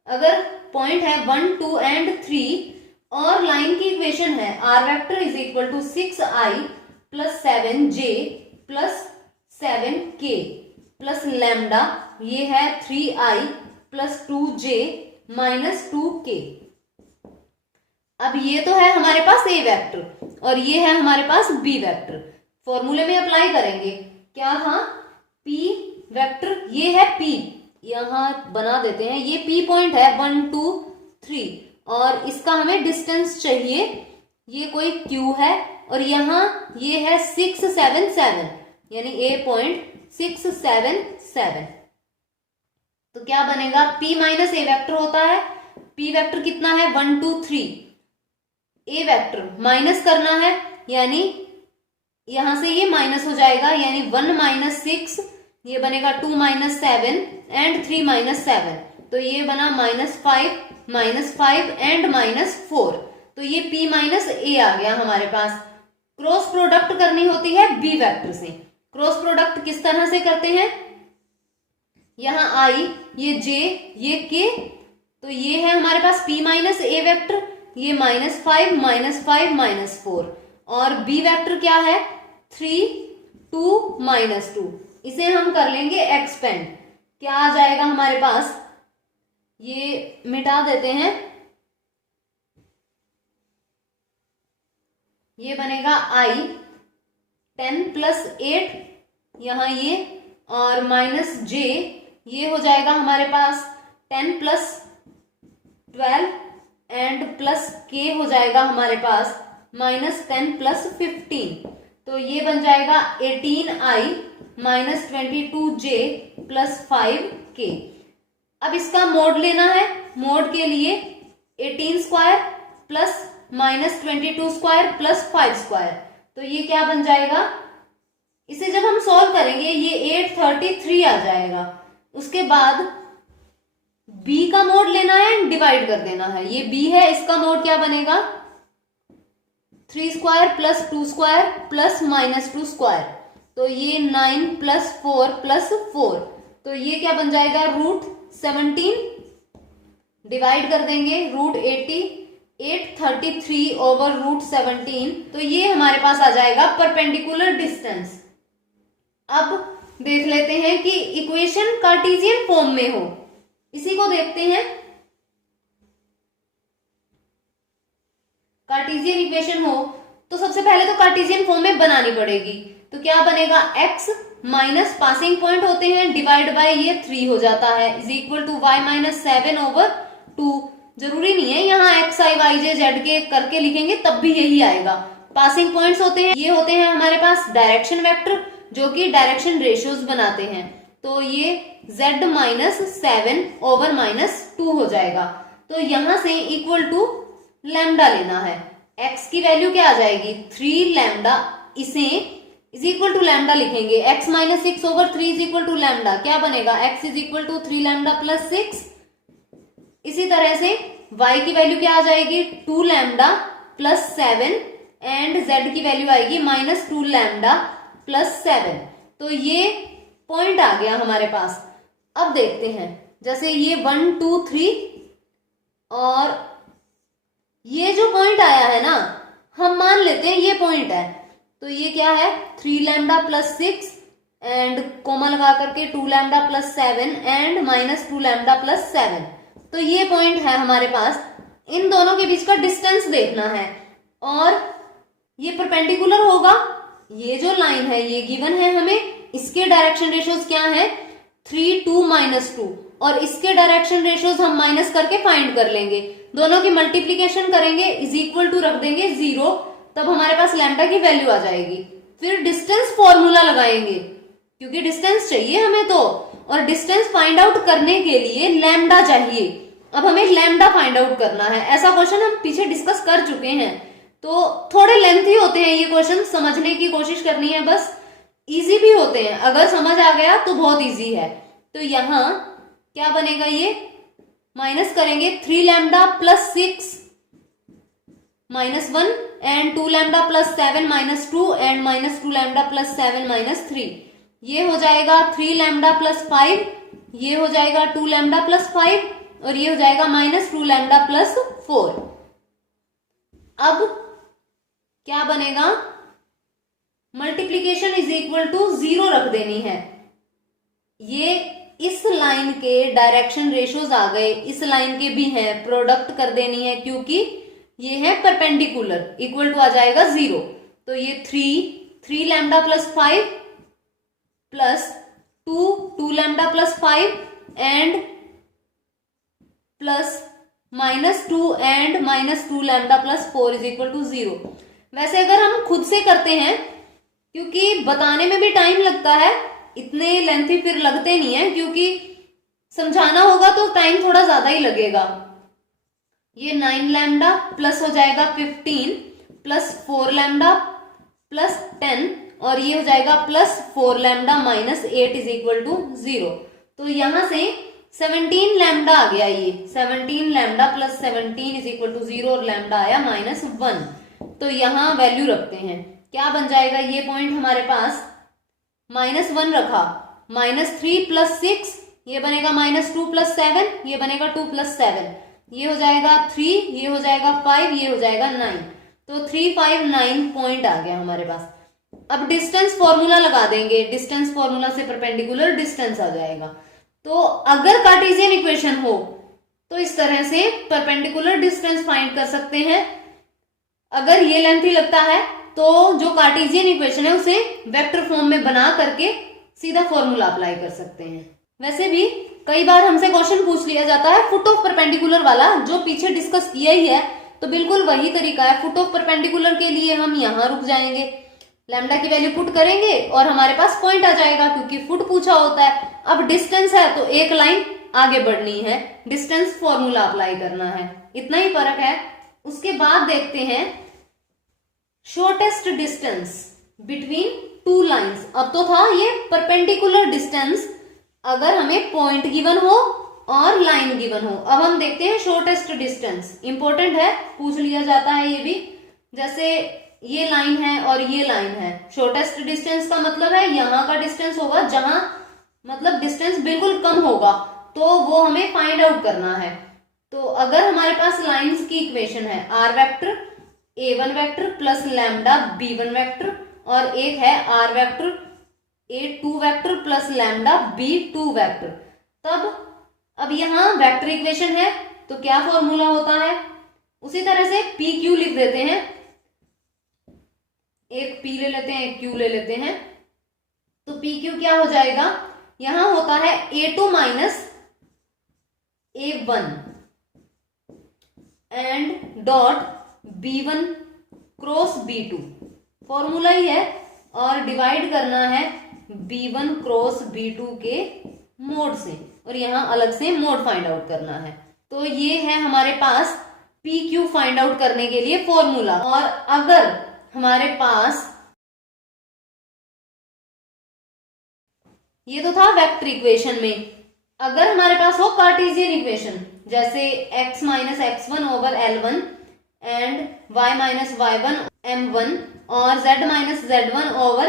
अगर पॉइंट है 1, 2 एंड 3 और लाइन की इक्वेशन है R vector is equal to 6i plus 7j plus 7k plus lambda, ये है 3i plus 2j minus 2k। अब ये तो है हमारे पास A वेक्टर और ये है हमारे पास B वेक्टर। फॉर्मूले में अप्लाई करेंगे, क्या था, P वेक्टर, ये है P, यहां बना देते हैं, ये P पॉइंट है 1, 2, 3, और इसका हमें डिस्टेंस चाहिए, ये कोई Q है, और यहां ये है 6, 7, 7, यानी A पॉइंट 6, 7, 7। तो क्या बनेगा, P माइनस A वेक्टर होता है, P वेक्टर कितना है 1, 2, 3, A वेक्टर माइनस करना है, यानी यहां से ये माइनस हो जाएगा, यानी 1 माइनस 6, ये बनेगा 2 माइनस 7 एंड 3 माइनस 7, तो ये बना -5 एंड -4। तो ये P माइनस A आ गया हमारे पास। क्रॉस प्रोडक्ट करनी होती है B वेक्टर से। क्रॉस प्रोडक्ट किस तरह से करते हैं, यहां I, ये J, ये K, तो ये है हमारे पास P माइनस A वेक्टर, ये -5 -4, और B वेक्टर क्या है 3, 2, -2। इसे हम कर लेंगे एक्सपेंड, क्या आ जाएगा हमारे पास, ये मिटा देते हैं, ये बनेगा I 10 प्लस 8, यहां ये, और माइनस J, ये हो जाएगा हमारे पास 10 प्लस 12 एंड प्लस K हो जाएगा हमारे पास -10 प्लस 15, तो ये बन जाएगा 18i minus 22j plus 5k। अब इसका मोड लेना है, मोड के लिए 18 square plus -22 square plus 5 square, तो ये क्या बन जाएगा, इसे जब हम सॉल्व करेंगे ये 833 आ जाएगा। उसके बाद b का मोड लेना है एंड डिवाइड कर देना है, ये b है, इसका मोड क्या बनेगा 3 square plus 2 square plus -2 square, तो ये 9 प्लस 4 प्लस 4, तो ये क्या बन जाएगा √17, डिवाइड कर देंगे √80, 833 ओवर √17, तो ये हमारे पास आ जाएगा परपेंडिकुलर डिस्टेंस। अब देख लेते हैं कि इक्वेशन कार्टेशियन फॉर्म में हो, इसी को देखते हैं। कार्टेशियन इक्वेशन हो तो सबसे पहले तो कार्टेशियन फॉर्म में बनानी पड़ेगी, तो क्या बनेगा, x माइनस पासिंग पॉइंट होते हैं डिवाइड बाय ये 3 हो जाता है, is equal to y minus 7 over 2, जरूरी नहीं है यहाँ x i y j z के करके लिखेंगे तब भी यही आएगा। पासिंग पॉइंट्स होते हैं, ये होते हैं हमारे पास डायरेक्शन वेक्टर जो कि डायरेक्शन रेशियोज बनाते हैं। तो ये z माइनस 7 ओवर माइनस 2 हो जाएगा। तो यहां से इक्वल टू लैम्डा लेना है। x की वैल्यू क्या आ जाएगी 3 लैम्डा, इसे इज इक्वल टू लैम्डा लिखेंगे। x minus 6 over 3 is equal to lambda, क्या बनेगा x is equal to 3 lambda plus 6। इसी तरह से y की वैल्यू क्या आ जाएगी 2 लैम्डा प्लस 7 एंड z की वैल्यू आएगी माइनस 2 लैम्डा प्लस 7। तो ये पॉइंट आ गया हमारे पास। अब देखते हैं जैसे ये 1 2 3 और ये जो पॉइंट आया है ना, हम मान लेते हैं ये पॉइंट है। तो ये क्या है 3 लैम्डा प्लस 6 एंड कोमा लगा करके 2 lambda plus 7 and minus 2 lambda plus 7। तो ये पॉइंट है हमारे पास। इन दोनों के बीच का डिस्टेंस देखना है और ये परपेंडिकुलर होगा। ये जो लाइन है ये गिवन है हमें, इसके डायरेक्शन रेशियोज क्या है 3 2 माइनस 2 और इसके डायरेक्शन रेशियोज हम माइनस करके फाइंड कर लेंगे। दोनों की मल्टीप्लीकेशन करेंगे, इज इक्वल टू रख देंगे 0, तब हमारे पास लैम्डा की वैल्यू आ जाएगी। फिर डिस्टेंस फॉर्मूला लगाएंगे क्योंकि डिस्टेंस चाहिए हमें, तो और डिस्टेंस फाइंड आउट करने के लिए लैम्डा चाहिए। अब हमें लैम्डा फाइंड आउट करना है। ऐसा क्वेश्चन हम पीछे डिस्कस कर चुके हैं, तो थोड़े लेंथी होते हैं ये क्वेश्चन, समझने की कोशिश करनी है बस। इजी भी होते हैं, अगर समझ आ गया तो बहुत इजी है। तो यहां क्या बनेगा, ये माइनस करेंगे 3 lambda plus 6 minus 1 and 2 lambda plus 7 minus 2 and minus 2 lambda plus 7 minus 3। ये हो जाएगा 3 लैम्डा प्लस 5, ये हो जाएगा 2 लैम्डा प्लस 5 और ये हो जाएगा माइनस 2 लैम्डा प्लस 4। अब क्या बनेगा, मल्टीप्लीकेशन इज इक्वल टू 0 रख देनी है। ये इस लाइन के डायरेक्शन रेशियोज आ गए, इस लाइन के भी हैं, प्रोडक्ट कर देनी है क्योंकि ये है परपेंडिकुलर, इक्वल टू आ जाएगा 0। तो ये 3 lambda plus 5 plus 2 lambda plus 5 and plus minus 2 and minus 2 lambda plus 4 is equal to 0। वैसे अगर हम खुद से करते हैं, क्योंकि बताने में भी टाइम लगता है, इतने लेंथी फिर लगते नहीं है, क्योंकि समझाना होगा तो टाइम थोड़ा ज्यादा ही लगेगा। ये 9 लैम्डा प्लस हो जाएगा 15 प्लस 4 लैम्डा प्लस 10 और ये हो जाएगा plus 4 lambda minus 8 is equal to 0। तो यहां से 17 लैम्डा आ गया, ये 17 lambda plus 17 is equal to 0 और लैम्डा आया माइनस 1। तो यहां वैल्यू रखते हैं, क्या बन जाएगा ये पॉइंट हमारे पास माइनस 1 रखा, माइनस 3 प्लस 6 ये बनेगा माइनस 2 प्लस 7, ये बनेगा 2 प्लस 7, ये हो जाएगा 3, ये हो जाएगा 5, ये हो जाएगा 9। तो 3 5 9 पॉइंट आ गया हमारे पास। अब डिस्टेंस फॉर्मूला लगा देंगे, डिस्टेंस फॉर्मूला से परपेंडिकुलर डिस्टेंस आ जाएगा। तो अगर कार्टेशियन इक्वेशन हो तो इस तरह से परपेंडिकुलर डिस्टेंस फाइंड कर सकते हैं। अगर ये लेंथी लगता है तो जो कार्टेशियन इक्वेशन है उसे वेक्टर फॉर्म में बना करके सीधा फॉर्मूला अप्लाई कर सकते हैं। वैसे भी कई बार हमसे क्वेश्चन पूछ लिया जाता है फुट ऑफ परपेंडिकुलर वाला, जो पीछे डिस्कस किया ही है, तो बिल्कुल वही तरीका है। फुट ऑफ परपेंडिकुलर के लिए हम यहाँ रुक जाएंगे, लैम्डा की वैल्यू पुट करेंगे और हमारे पास पॉइंट आ जाएगा, क्योंकि फुट पूछा होता है। अब डिस्टेंस है तो एक लाइन आगे बढ़नी है, डिस्टेंस फॉर्मूला अप्लाई करना है, इतना ही फर्क है। उसके बाद देखते हैं shortest distance between two lines. अब तो था ये परपेंडिकुलर डिस्टेंस अगर हमें पॉइंट गिवन हो और लाइन गिवन हो। अब हम देखते हैं शॉर्टेस्ट डिस्टेंस, इंपॉर्टेंट है, पूछ लिया जाता है ये भी। जैसे ये लाइन है और ये लाइन है, शॉर्टेस्ट डिस्टेंस का मतलब है यहाँ का डिस्टेंस होगा, जहां मतलब डिस्टेंस बिल्कुल कम होगा, तो वो हमें फाइंड आउट करना है। तो अगर हमारे पास लाइंस की इक्वेशन है r vector a1 vector plus lambda b1 vector और एक है r vector a2 vector plus lambda b2 vector, तब अब यहाँ वेक्टर इक्वेशन है तो क्या फॉर्मूला होता है, उसी तरह से पी क्यू लिख देते हैं, एक p ले लेते हैं एक q ले लेते हैं। तो पी क्यू क्या हो जाएगा, यहां होता है a2 minus a1 and dot B1 cross B2, formula ही है, और डिवाइड करना है B1 क्रॉस B2 के मोड से, और यहां अलग से मोड फाइंड आउट करना है। तो ये है हमारे पास PQ फाइंड आउट करने के लिए फॉर्मूला। और अगर हमारे पास, ये तो था वेक्टर इक्वेशन में, अगर हमारे पास हो कार्टेशियन इक्वेशन, जैसे x minus x1 over L1 and y minus y1 M1 और z minus z1 over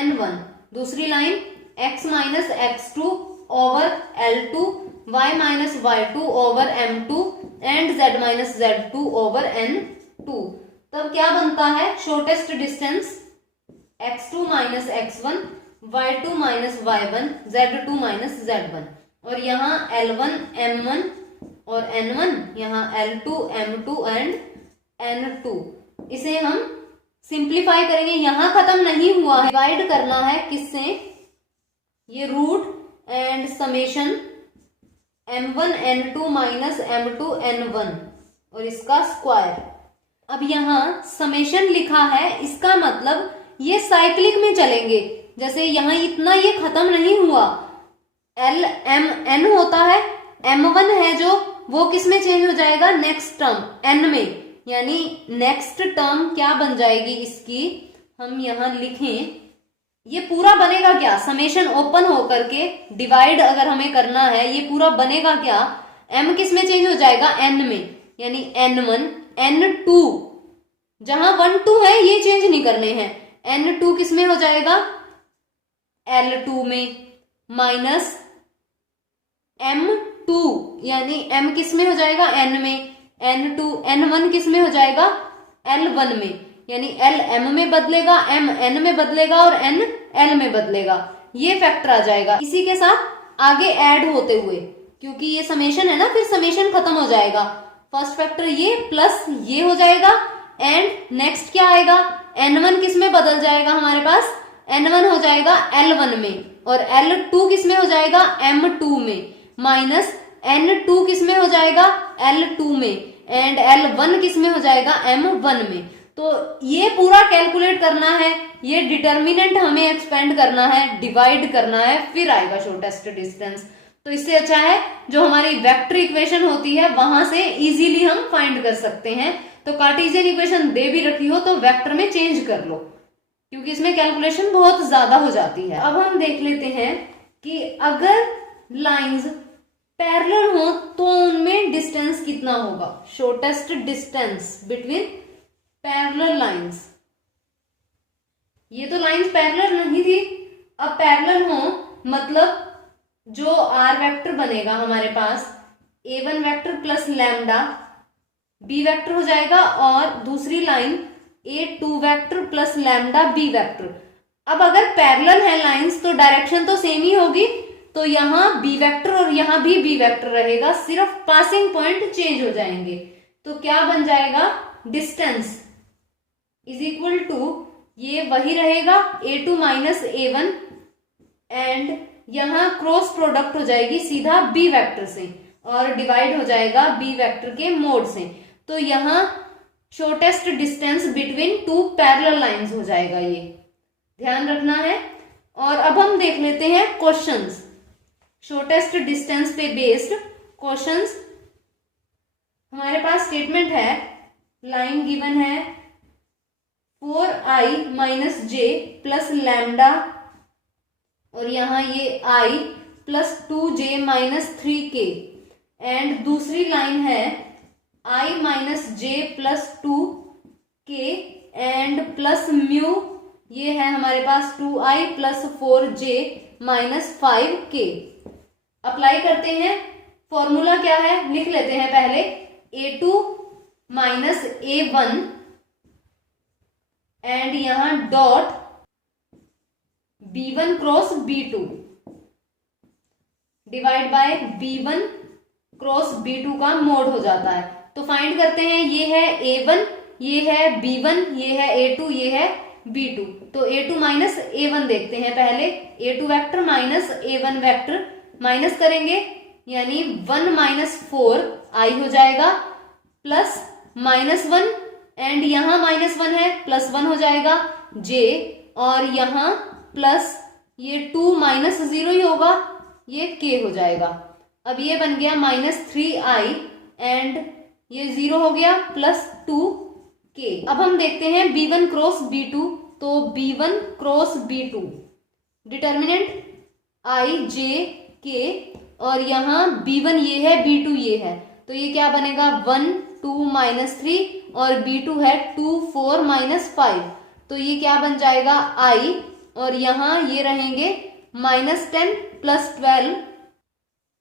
N1, दूसरी line x minus x2 over L2, y minus y2 over M2 and z minus z2 over N2, तब क्या बनता है, shortest distance x2 minus x1, y2 minus y1, z2 minus z1, और यहाँ L1 M1 और N1, यहाँ L2 M2 एंड N2। इसे हम सिंप्लीफाई करेंगे, यहां खत्म नहीं हुआ है, डिवाइड करना है किससे, ये root and summation M1 N2 minus M2 N1 और इसका स्क्वायर। अब यहां समेशन लिखा है, इसका मतलब ये साइक्लिक में चलेंगे, जैसे यहां इतना ये खत्म नहीं हुआ, L M N होता है, M1 है जो, वो किस में चेंज हो जाएगा, नेक्स्ट टर्म N में, यानी नेक्स्ट टर्म क्या बन जाएगी इसकी, हम यहां लिखें, ये पूरा बनेगा क्या, समेशन ओपन होकर के डिवाइड अगर हमें करना है, ये पूरा बनेगा क्या, m किस में चेंज हो जाएगा, n में, यानी n1 n2, जहां 1 2 है ये चेंज नहीं करने हैं, n2 किस में हो जाएगा, L2 में, माइनस m2, यानी m किस में हो जाएगा, n में, N2 N1 किस में हो जाएगा, L1 में, यानी L M में बदलेगा, M N में बदलेगा और N L में बदलेगा, ये फैक्टर आ जाएगा। इसी के साथ आगे ऐड होते हुए, क्योंकि ये समेशन है ना, फिर समेशन खत्म हो जाएगा, फर्स्ट फैक्टर ये प्लस ये हो जाएगा, एंड नेक्स्ट क्या आएगा, N1 किस में बदल जाएगा हमारे पास, N1 हो जाएगा L1 में, और L2 किस में हो जाएगा, M2 में, माइनस N2 किस में हो जाएगा, L2 में, एंड L1 किस में हो जाएगा, M1 में। तो ये पूरा कैलकुलेट करना है, ये डिटर्मिनेंट हमें एक्सपेंड करना है, डिवाइड करना है, फिर आएगा शॉर्टेस्ट डिस्टेंस। तो इससे अच्छा है जो हमारी वेक्टर इक्वेशन होती है वहां से इजीली हम फाइंड कर सकते हैं। तो कार्टेशियन इक्वेशन दे भी रखी हो तो वेक्टर में चेंज कर लो, क्योंकि इसमें कैलकुलेशन बहुत ज्यादा हो जाती है। अब हम देख लेते हैं कि अगर लाइंस पैरेलल हो तो उनमें डिस्टेंस कितना होगा, shortest distance between parallel lines. ये तो लाइंस पैरेलल नहीं थी, अब पैरेलल हो मतलब जो आर वेक्टर बनेगा हमारे पास, A1 vector plus lambda B vector हो जाएगा, और दूसरी line A2 vector plus lambda B vector. अब अगर पैरेलल है लाइंस तो डायरेक्शन तो सेम ही होगी, तो यहां B वेक्टर और यहां भी B वेक्टर रहेगा, सिर्फ पासिंग पॉइंट चेंज हो जाएंगे। तो क्या बन जाएगा, डिस्टेंस इज इक्वल टू, ये वही रहेगा A2 माइनस A1, एंड यहां क्रॉस प्रोडक्ट हो जाएगी सीधा B वेक्टर से और डिवाइड हो जाएगा B वेक्टर के मोड से। तो यहां shortest distance between two parallel lines हो जाएगा, ये ध्यान रखना है। और अब हम देख लेते हैं क्वेश्चंस, शॉर्टेस्ट डिस्टेंस पे बेस्ड क्वेश्चंस। हमारे पास स्टेटमेंट है, लाइन गिवन है 4i minus j plus lambda, और यहां ये i plus 2j minus 3k, and दूसरी लाइन है i minus j plus 2k and plus mu, ये है हमारे पास 2i plus 4j minus 5k। Apply करते हैं, फॉर्मूला क्या है लिख लेते हैं पहले, A2 माइनस A1 एंड यहां dot B1 cross B2 divide by B1 cross B2 का मोड हो जाता है। तो फाइंड करते हैं, ये है A1, ये है B1, ये है A2, ये है B2। तो A2 माइनस A1 देखते हैं पहले, A2 vector minus A1 vector, minus करेंगे यानी 1 माइनस 4i हो जाएगा, प्लस -1 एंड यहाँ -1 है, +1 हो जाएगा j, और यहाँ प्लस ये 2 -0 ही होगा, ये k हो जाएगा। अब ये बन गया -3i एंड ये 0 हो गया +2k। अब हम देखते हैं b1 क्रॉस b2, तो b1 cross b2 determinant i j k, और यहाँ b1 ये है, b2 ये है, तो ये क्या बनेगा 1 2 -3 और b2 है 2 4 -5, तो ये क्या बन जाएगा i, और यहाँ ये रहेंगे -10 + 12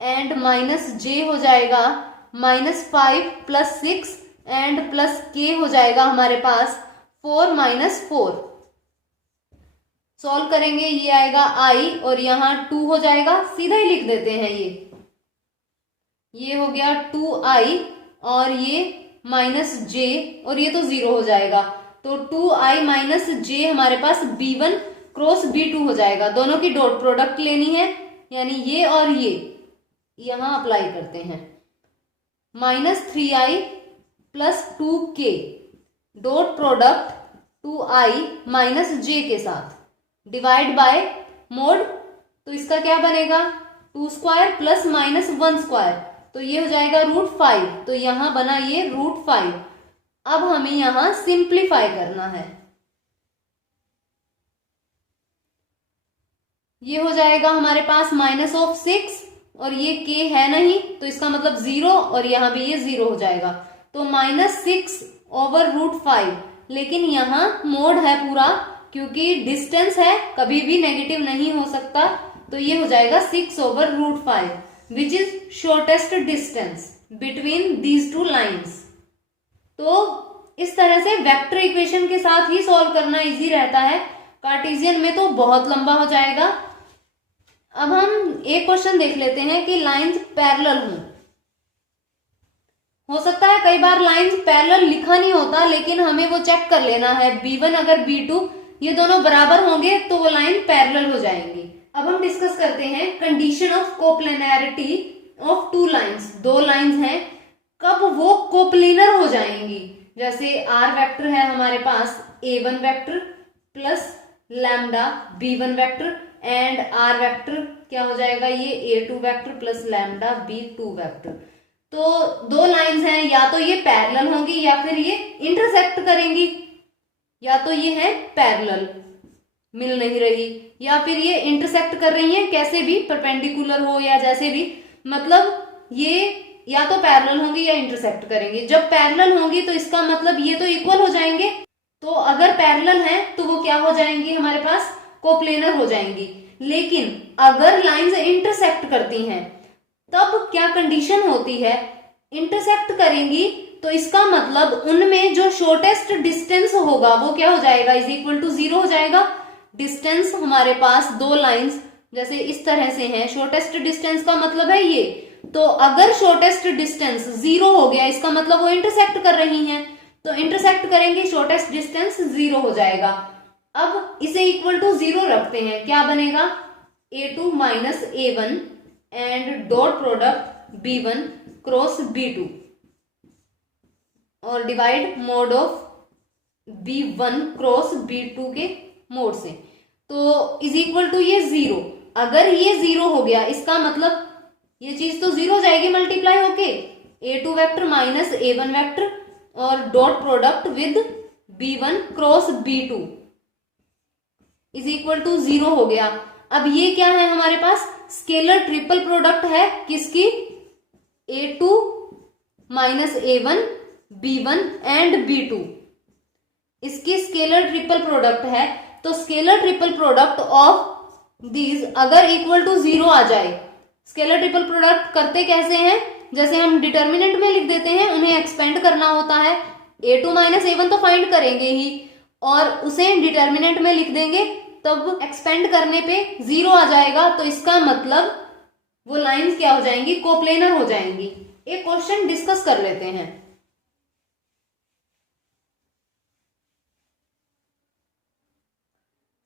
एंड -j हो जाएगा -5 + 6 एंड +k हो जाएगा हमारे पास 4 -4। सॉल्व करेंगे, ये आएगा i और यहाँ 2 हो जाएगा, सीधा ही लिख देते हैं, ये हो गया 2i और ये -j और ये तो 0 हो जाएगा, तो 2i - j हमारे पास b1 क्रॉस b2 हो जाएगा। दोनों की डॉट प्रोडक्ट लेनी है, यानी ये और ये यहां अप्लाई करते हैं, -3i + 2k dot product 2i - j के साथ डिवाइड बाय मोड, तो इसका क्या बनेगा 2² + -1², तो ये हो जाएगा √5, तो यहां बना ये √5। अब हमें यहां सिंप्लीफाई करना है, ये हो जाएगा हमारे पास -6 और ये k है नहीं, तो इसका मतलब 0 और यहां भी ये 0 हो जाएगा, तो -6/√5, लेकिन यहां मोड है पूरा, क्योंकि डिस्टेंस है, कभी भी नेगेटिव नहीं हो सकता, तो ये हो जाएगा 6/√5 which is shortest distance between these two lines. तो इस तरह से वेक्टर इक्वेशन के साथ ही सॉल्व करना इजी रहता है, कार्टेशियन में तो बहुत लंबा हो जाएगा। अब हम एक क्वेश्चन देख लेते हैं कि लाइंस पैरेलल हो सकता है कई बार लाइंस पैरेलल लिखा नहीं होता, लेकिन हमें वो चेक कर लेना है, b1 अगर b2 ये दोनों बराबर होंगे तो वो लाइन पैरेलल हो जाएंगी। अब हम डिस्कस करते हैं condition of coplanarity of two lines, दो लाइंस हैं, कब वो कोप्लेनर हो जाएंगी। जैसे r वेक्टर है हमारे पास a1 vector plus lambda b1 vector and r vector क्या हो जाएगा ये a2 vector plus lambda b2 vector. तो दो लाइंस हैं, या तो ये पैरेलल होंगी या फिर ये इंटरसेक्ट करेंगी, या तो ये है पैरेलल मिल नहीं रही या फिर ये इंटरसेक्ट कर रही हैं, कैसे भी परपेंडिकुलर हो या जैसे भी, मतलब ये या तो पैरेलल होंगी या इंटरसेक्ट करेंगे। जब पैरेलल होंगी तो इसका मतलब ये तो इक्वल हो जाएंगे, तो अगर पैरेलल हैं तो वो क्या हो जाएंगी हमारे पास कोप्लेनर हो जाएंगी। लेकिन अगर लाइंस इंटरसेक्ट करती हैं तब क्या कंडीशन होती है, इंटरसेक्ट करेंगी तो इसका मतलब उनमें जो शॉर्टेस्ट डिस्टेंस होगा वो क्या हो जाएगा इज इक्वल टू 0 हो जाएगा। डिस्टेंस हमारे पास दो लाइंस जैसे इस तरह से हैं, शॉर्टेस्ट डिस्टेंस का मतलब है ये, तो अगर शॉर्टेस्ट डिस्टेंस 0 हो गया इसका मतलब वो इंटरसेक्ट कर रही हैं, तो इंटरसेक्ट करेंगे शॉर्टेस्ट डिस्टेंस 0 हो जाएगा। अब इसे इक्वल टू 0 रखते हैं, क्या बनेगा a2 minus a1 and dot product b1 cross b2 और divide mode of b1 cross b2 के मोड से, तो इज इक्वल टू ये 0। अगर ये 0 हो गया इसका मतलब ये चीज तो 0 हो जाएगी मल्टीप्लाई होके, a2 vector minus a1 vector और dot product with b1 cross b2 is equal to 0 हो गया। अब ये क्या है हमारे पास स्केलर ट्रिपल प्रोडक्ट है किसकी, a2 minus a1 b1 and b2, इसकी स्केलर ट्रिपल प्रोडक्ट है। तो scalar triple product of these अगर इक्वल टू 0 आ जाए, स्केलर ट्रिपल प्रोडक्ट करते कैसे हैं, जैसे हम डिटर्मिनेंट में लिख देते हैं, उन्हें एक्सपेंड करना होता है, a2 माइनस a1 तो फाइंड करेंगे ही और उसे डिटर्मिनेंट में लिख देंगे, तब एक्सपेंड करने पे 0 आ जाएगा, तो इसका मतलब वो लाइंस क्या हो जाएंगी कोप्लेनर हो जाएंगी। एक क्वेश्चन डिस्कस कर लेते हैं।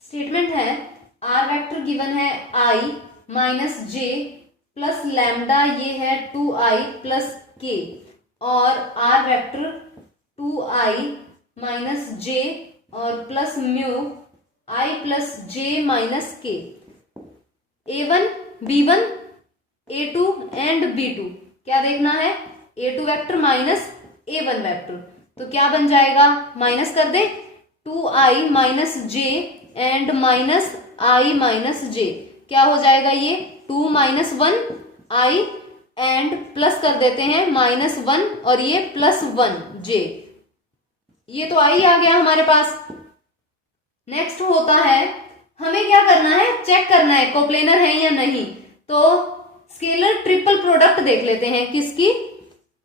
स्टेटमेंट है r वेक्टर गिवन है i minus j plus lambda ये है 2i प्लस k और आर वेक्टर 2i माइनस जे और plus mu i plus j minus के। a1 b1 a2 and b2 क्या देखना है, a2 vector minus a1 vector. तो क्या बन जाएगा, माइनस कर दे 2i minus J and minus i minus J. क्या हो जाएगा ये 2 माइनस 1 i एंड प्लस कर देते हैं माइनस 1 और ये प्लस 1 जे। ये तो i आ गया हमारे पास। नेक्स्ट होता है, हमें क्या करना है, चेक करना है कोप्लेनर है या नहीं। तो स्केलर ट्रिपल प्रोडक्ट देख लेते हैं किसकी,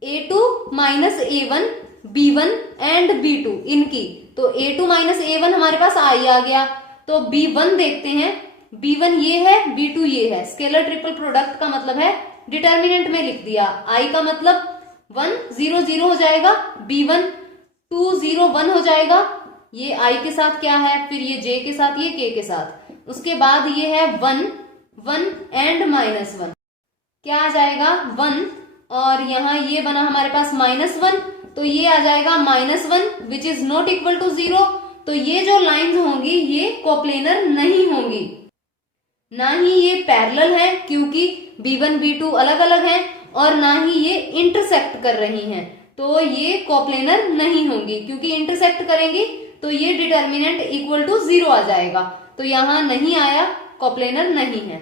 a2 minus a1 b1 and b2 इनकी। तो a2 माइनस a1 हमारे पास i आ गया। तो b1 देखते हैं, b1 ये है b2 ये है। स्केलर ट्रिपल प्रोडक्ट का मतलब है डिटर्मिनेंट में लिख दिया, i का मतलब 1 0 0 हो जाएगा, b1 2 0 1 हो जाएगा। ये i के साथ क्या है, फिर ये j के साथ, ये k के साथ। उसके बाद ये है 1 1 एंड माइनस 1, क्या आ जाएगा 1 और यहाँ ये बना हमारे पास माइनस 1, तो ये आ जाएगा minus 1 which is not equal to 0। तो ये जो लाइंस होंगी ये कोप्लेनर नहीं होंगी, ना ही ये पैरेलल है क्योंकि b1 b2 अलग अलग हैं, और ना ही ये इंटरसेक्ट कर रही हैं। तो ये कोप्लेनर नहीं होंगी, क्योंकि इंटरसेक्ट करेंगी तो ये डिटर्मिनेंट इक्वल टू 0 आ जाएगा। तो यहाँ नहीं आया, कोप्लेनर नहीं है।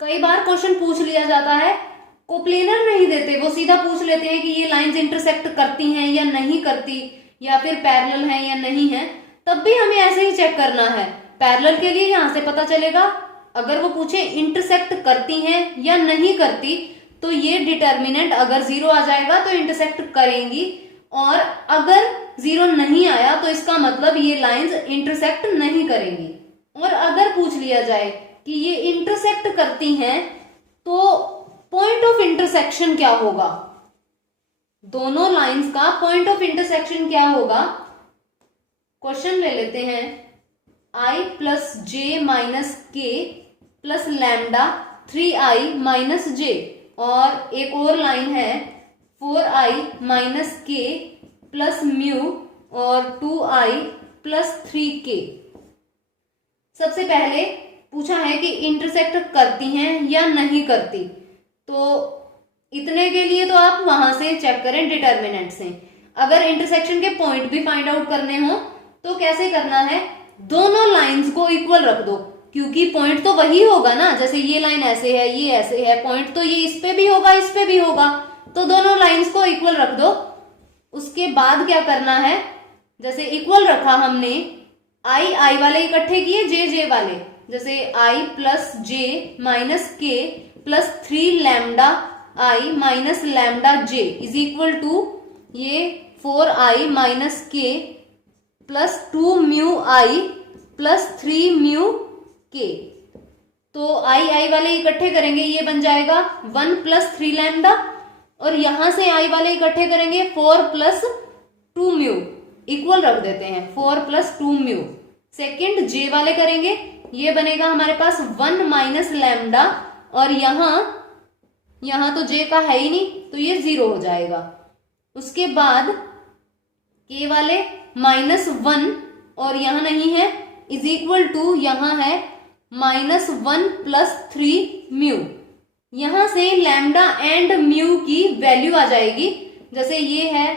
कई बार क्वेश्चन पूछ लिया जाता है, कोप्लेनर नहीं देते, वो सीधा पूछ लेते हैं कि ये लाइंस इंटरसेक्ट करती हैं या नहीं करती, या फिर पैरेलल है या नहीं है। तब भी हमें ऐसे ही चेक करना है। पैरेलल के लिए यहां से पता चलेगा, अगर वो पूछे इंटरसेक्ट करती हैं या नहीं करती, तो ये डिटर्मिनेंट अगर 0 आ जाएगा तो इंटरसेक्ट करेंगी, और अगर 0 नहीं आया तो इसका मतलब ये लाइंस इंटरसेक्ट नहीं करेंगी। और अगर पूछ लिया जाए कि ये इंटरसेक्ट करती हैं तो पॉइंट ऑफ इंटरसेक्शन क्या होगा, दोनों लाइंस का पॉइंट ऑफ इंटरसेक्शन क्या होगा। क्वेश्चन ले लेते हैं, i plus j minus k plus lambda 3i minus जे, और एक और लाइन है 4i minus k plus mu और 2i प्लस 3k। सबसे पहले पूछा है कि इंटरसेक्ट करती हैं या नहीं करती, तो इतने के लिए तो आप वहां से चेक करें डिटर्मिनेंट से। अगर इंटरसेक्शन के पॉइंट भी फाइंड आउट करने हो तो कैसे करना है, दोनों लाइंस को इक्वल रख दो, क्योंकि पॉइंट तो वही होगा ना। जैसे ये लाइन ऐसे है, ये ऐसे है, पॉइंट तो ये इस पे भी होगा, इस पे भी होगा, तो दोनों लाइंस को इक्वल रख दो। उसके बाद क्या करना है, जैसे इक्वल रखा हमने, आई वाले इकट्ठे किए, जे वाले, जैसे i plus j minus k plus 3 lambda i minus lambda j is equal to ये 4i minus k plus 2 mu i plus 3 mu k. तो i वाले इकट्ठे करेंगे, ये बन जाएगा 1 प्लस 3 लैम्डा, और यहां से i वाले इकट्ठे करेंगे 4 प्लस 2 म्यू, इक्वल रख देते हैं 4 प्लस 2 म्यू। सेकेंड j वाले करेंगे, ये बनेगा हमारे पास 1 माइनस लैम्डा, और यहां तो j का है ही नहीं तो ये 0 हो जाएगा। उसके बाद k वाले -1 और यहां नहीं है, इज इक्वल टू यहां है -1 प्लस 3 म्यू। यहां से लैम्डा एंड म्यू की वैल्यू आ जाएगी, जैसे ये है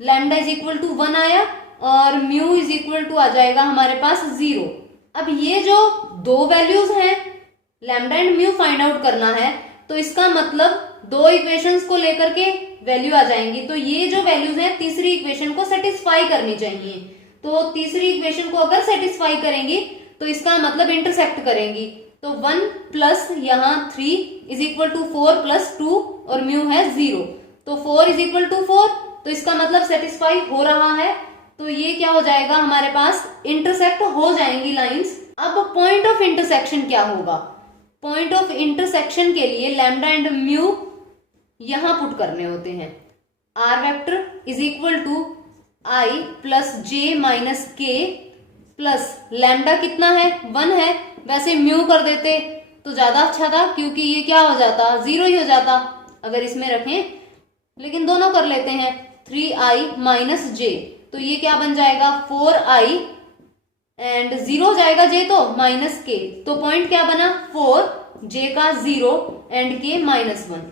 लैम्डा इज इक्वल टू 1 आया और म्यू इज इक्वल टू आ जाएगा हमारे पास 0। अब ये जो दो वैल्यूज हैं, lambda and mu find out करना है, तो इसका मतलब दो इक्वेशंस को लेकर के वैल्यू आ जाएंगी। तो ये जो वैल्यूज हैं तीसरी इक्वेशन को सेटिस्फाई करनी चाहिए। तो तीसरी इक्वेशन को अगर सेटिस्फाई करेंगी तो इसका मतलब इंटरसेक्ट करेंगी। तो 1 प्लस यहाँ 3 इज इक्वल टू 4 प्लस 2 और म्यू है 0, तो 4 इज इक्वल टू 4, तो इसका मतलब सेटिस्फाई हो रहा है। तो ये क्या हो जाएगा, हमारे पास इंटरसेक्ट हो जाएंगी लाइंस। अब पॉइंट ऑफ इंटरसेक्शन क्या होगा, पॉइंट ऑफ इंटरसेक्शन के लिए लैम्डा एंड म्यू यहां पुट करने होते हैं। R vector is equal to i plus j minus k plus lambda कितना है 1 है, वैसे म्यू कर देते तो ज्यादा अच्छा था, क्योंकि ये क्या हो जाता 0 ही हो जाता अगर इसमें रखें। लेकिन दोनों कर लेते हैं। 3i माइनस j, तो ये क्या बन जाएगा 4i एंड 0 जाएगा j तो माइनस k, तो पॉइंट क्या बना 4, j का 0 एंड k माइनस 1।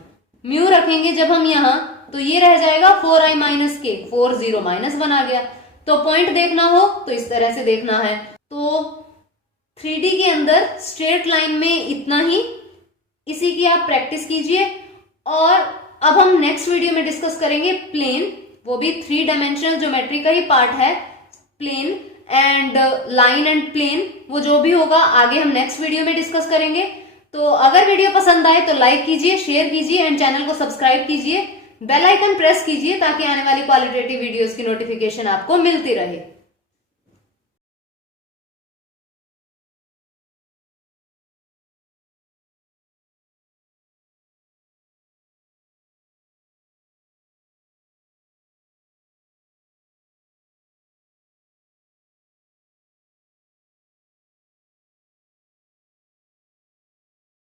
म्यू रखेंगे जब हम यहां तो ये रह जाएगा 4i माइनस k, 4 0 माइनस 1 आ गया। तो पॉइंट देखना हो तो इस तरह से देखना है। तो 3D के अंदर स्ट्रेट लाइन में इतना ही, इसी की आप प्रैक्टिस कीजिए। और अब हम नेक्स्ट वीडियो में डिस्कस करेंगे प्लेन, वो भी 3 डायमेंशनल ज्योमेट्री का ही पार्ट है। Plane and line and plane, वो जो भी होगा आगे हम नेक्स्ट वीडियो में डिस्कस करेंगे। तो अगर वीडियो पसंद आए तो लाइक कीजिए, शेयर कीजिए एंड चैनल को सब्सक्राइब कीजिए, बेल आइकन प्रेस कीजिए ताकि आने वाली क्वालिटेटिव वीडियोस की नोटिफिकेशन आपको मिलती रहे।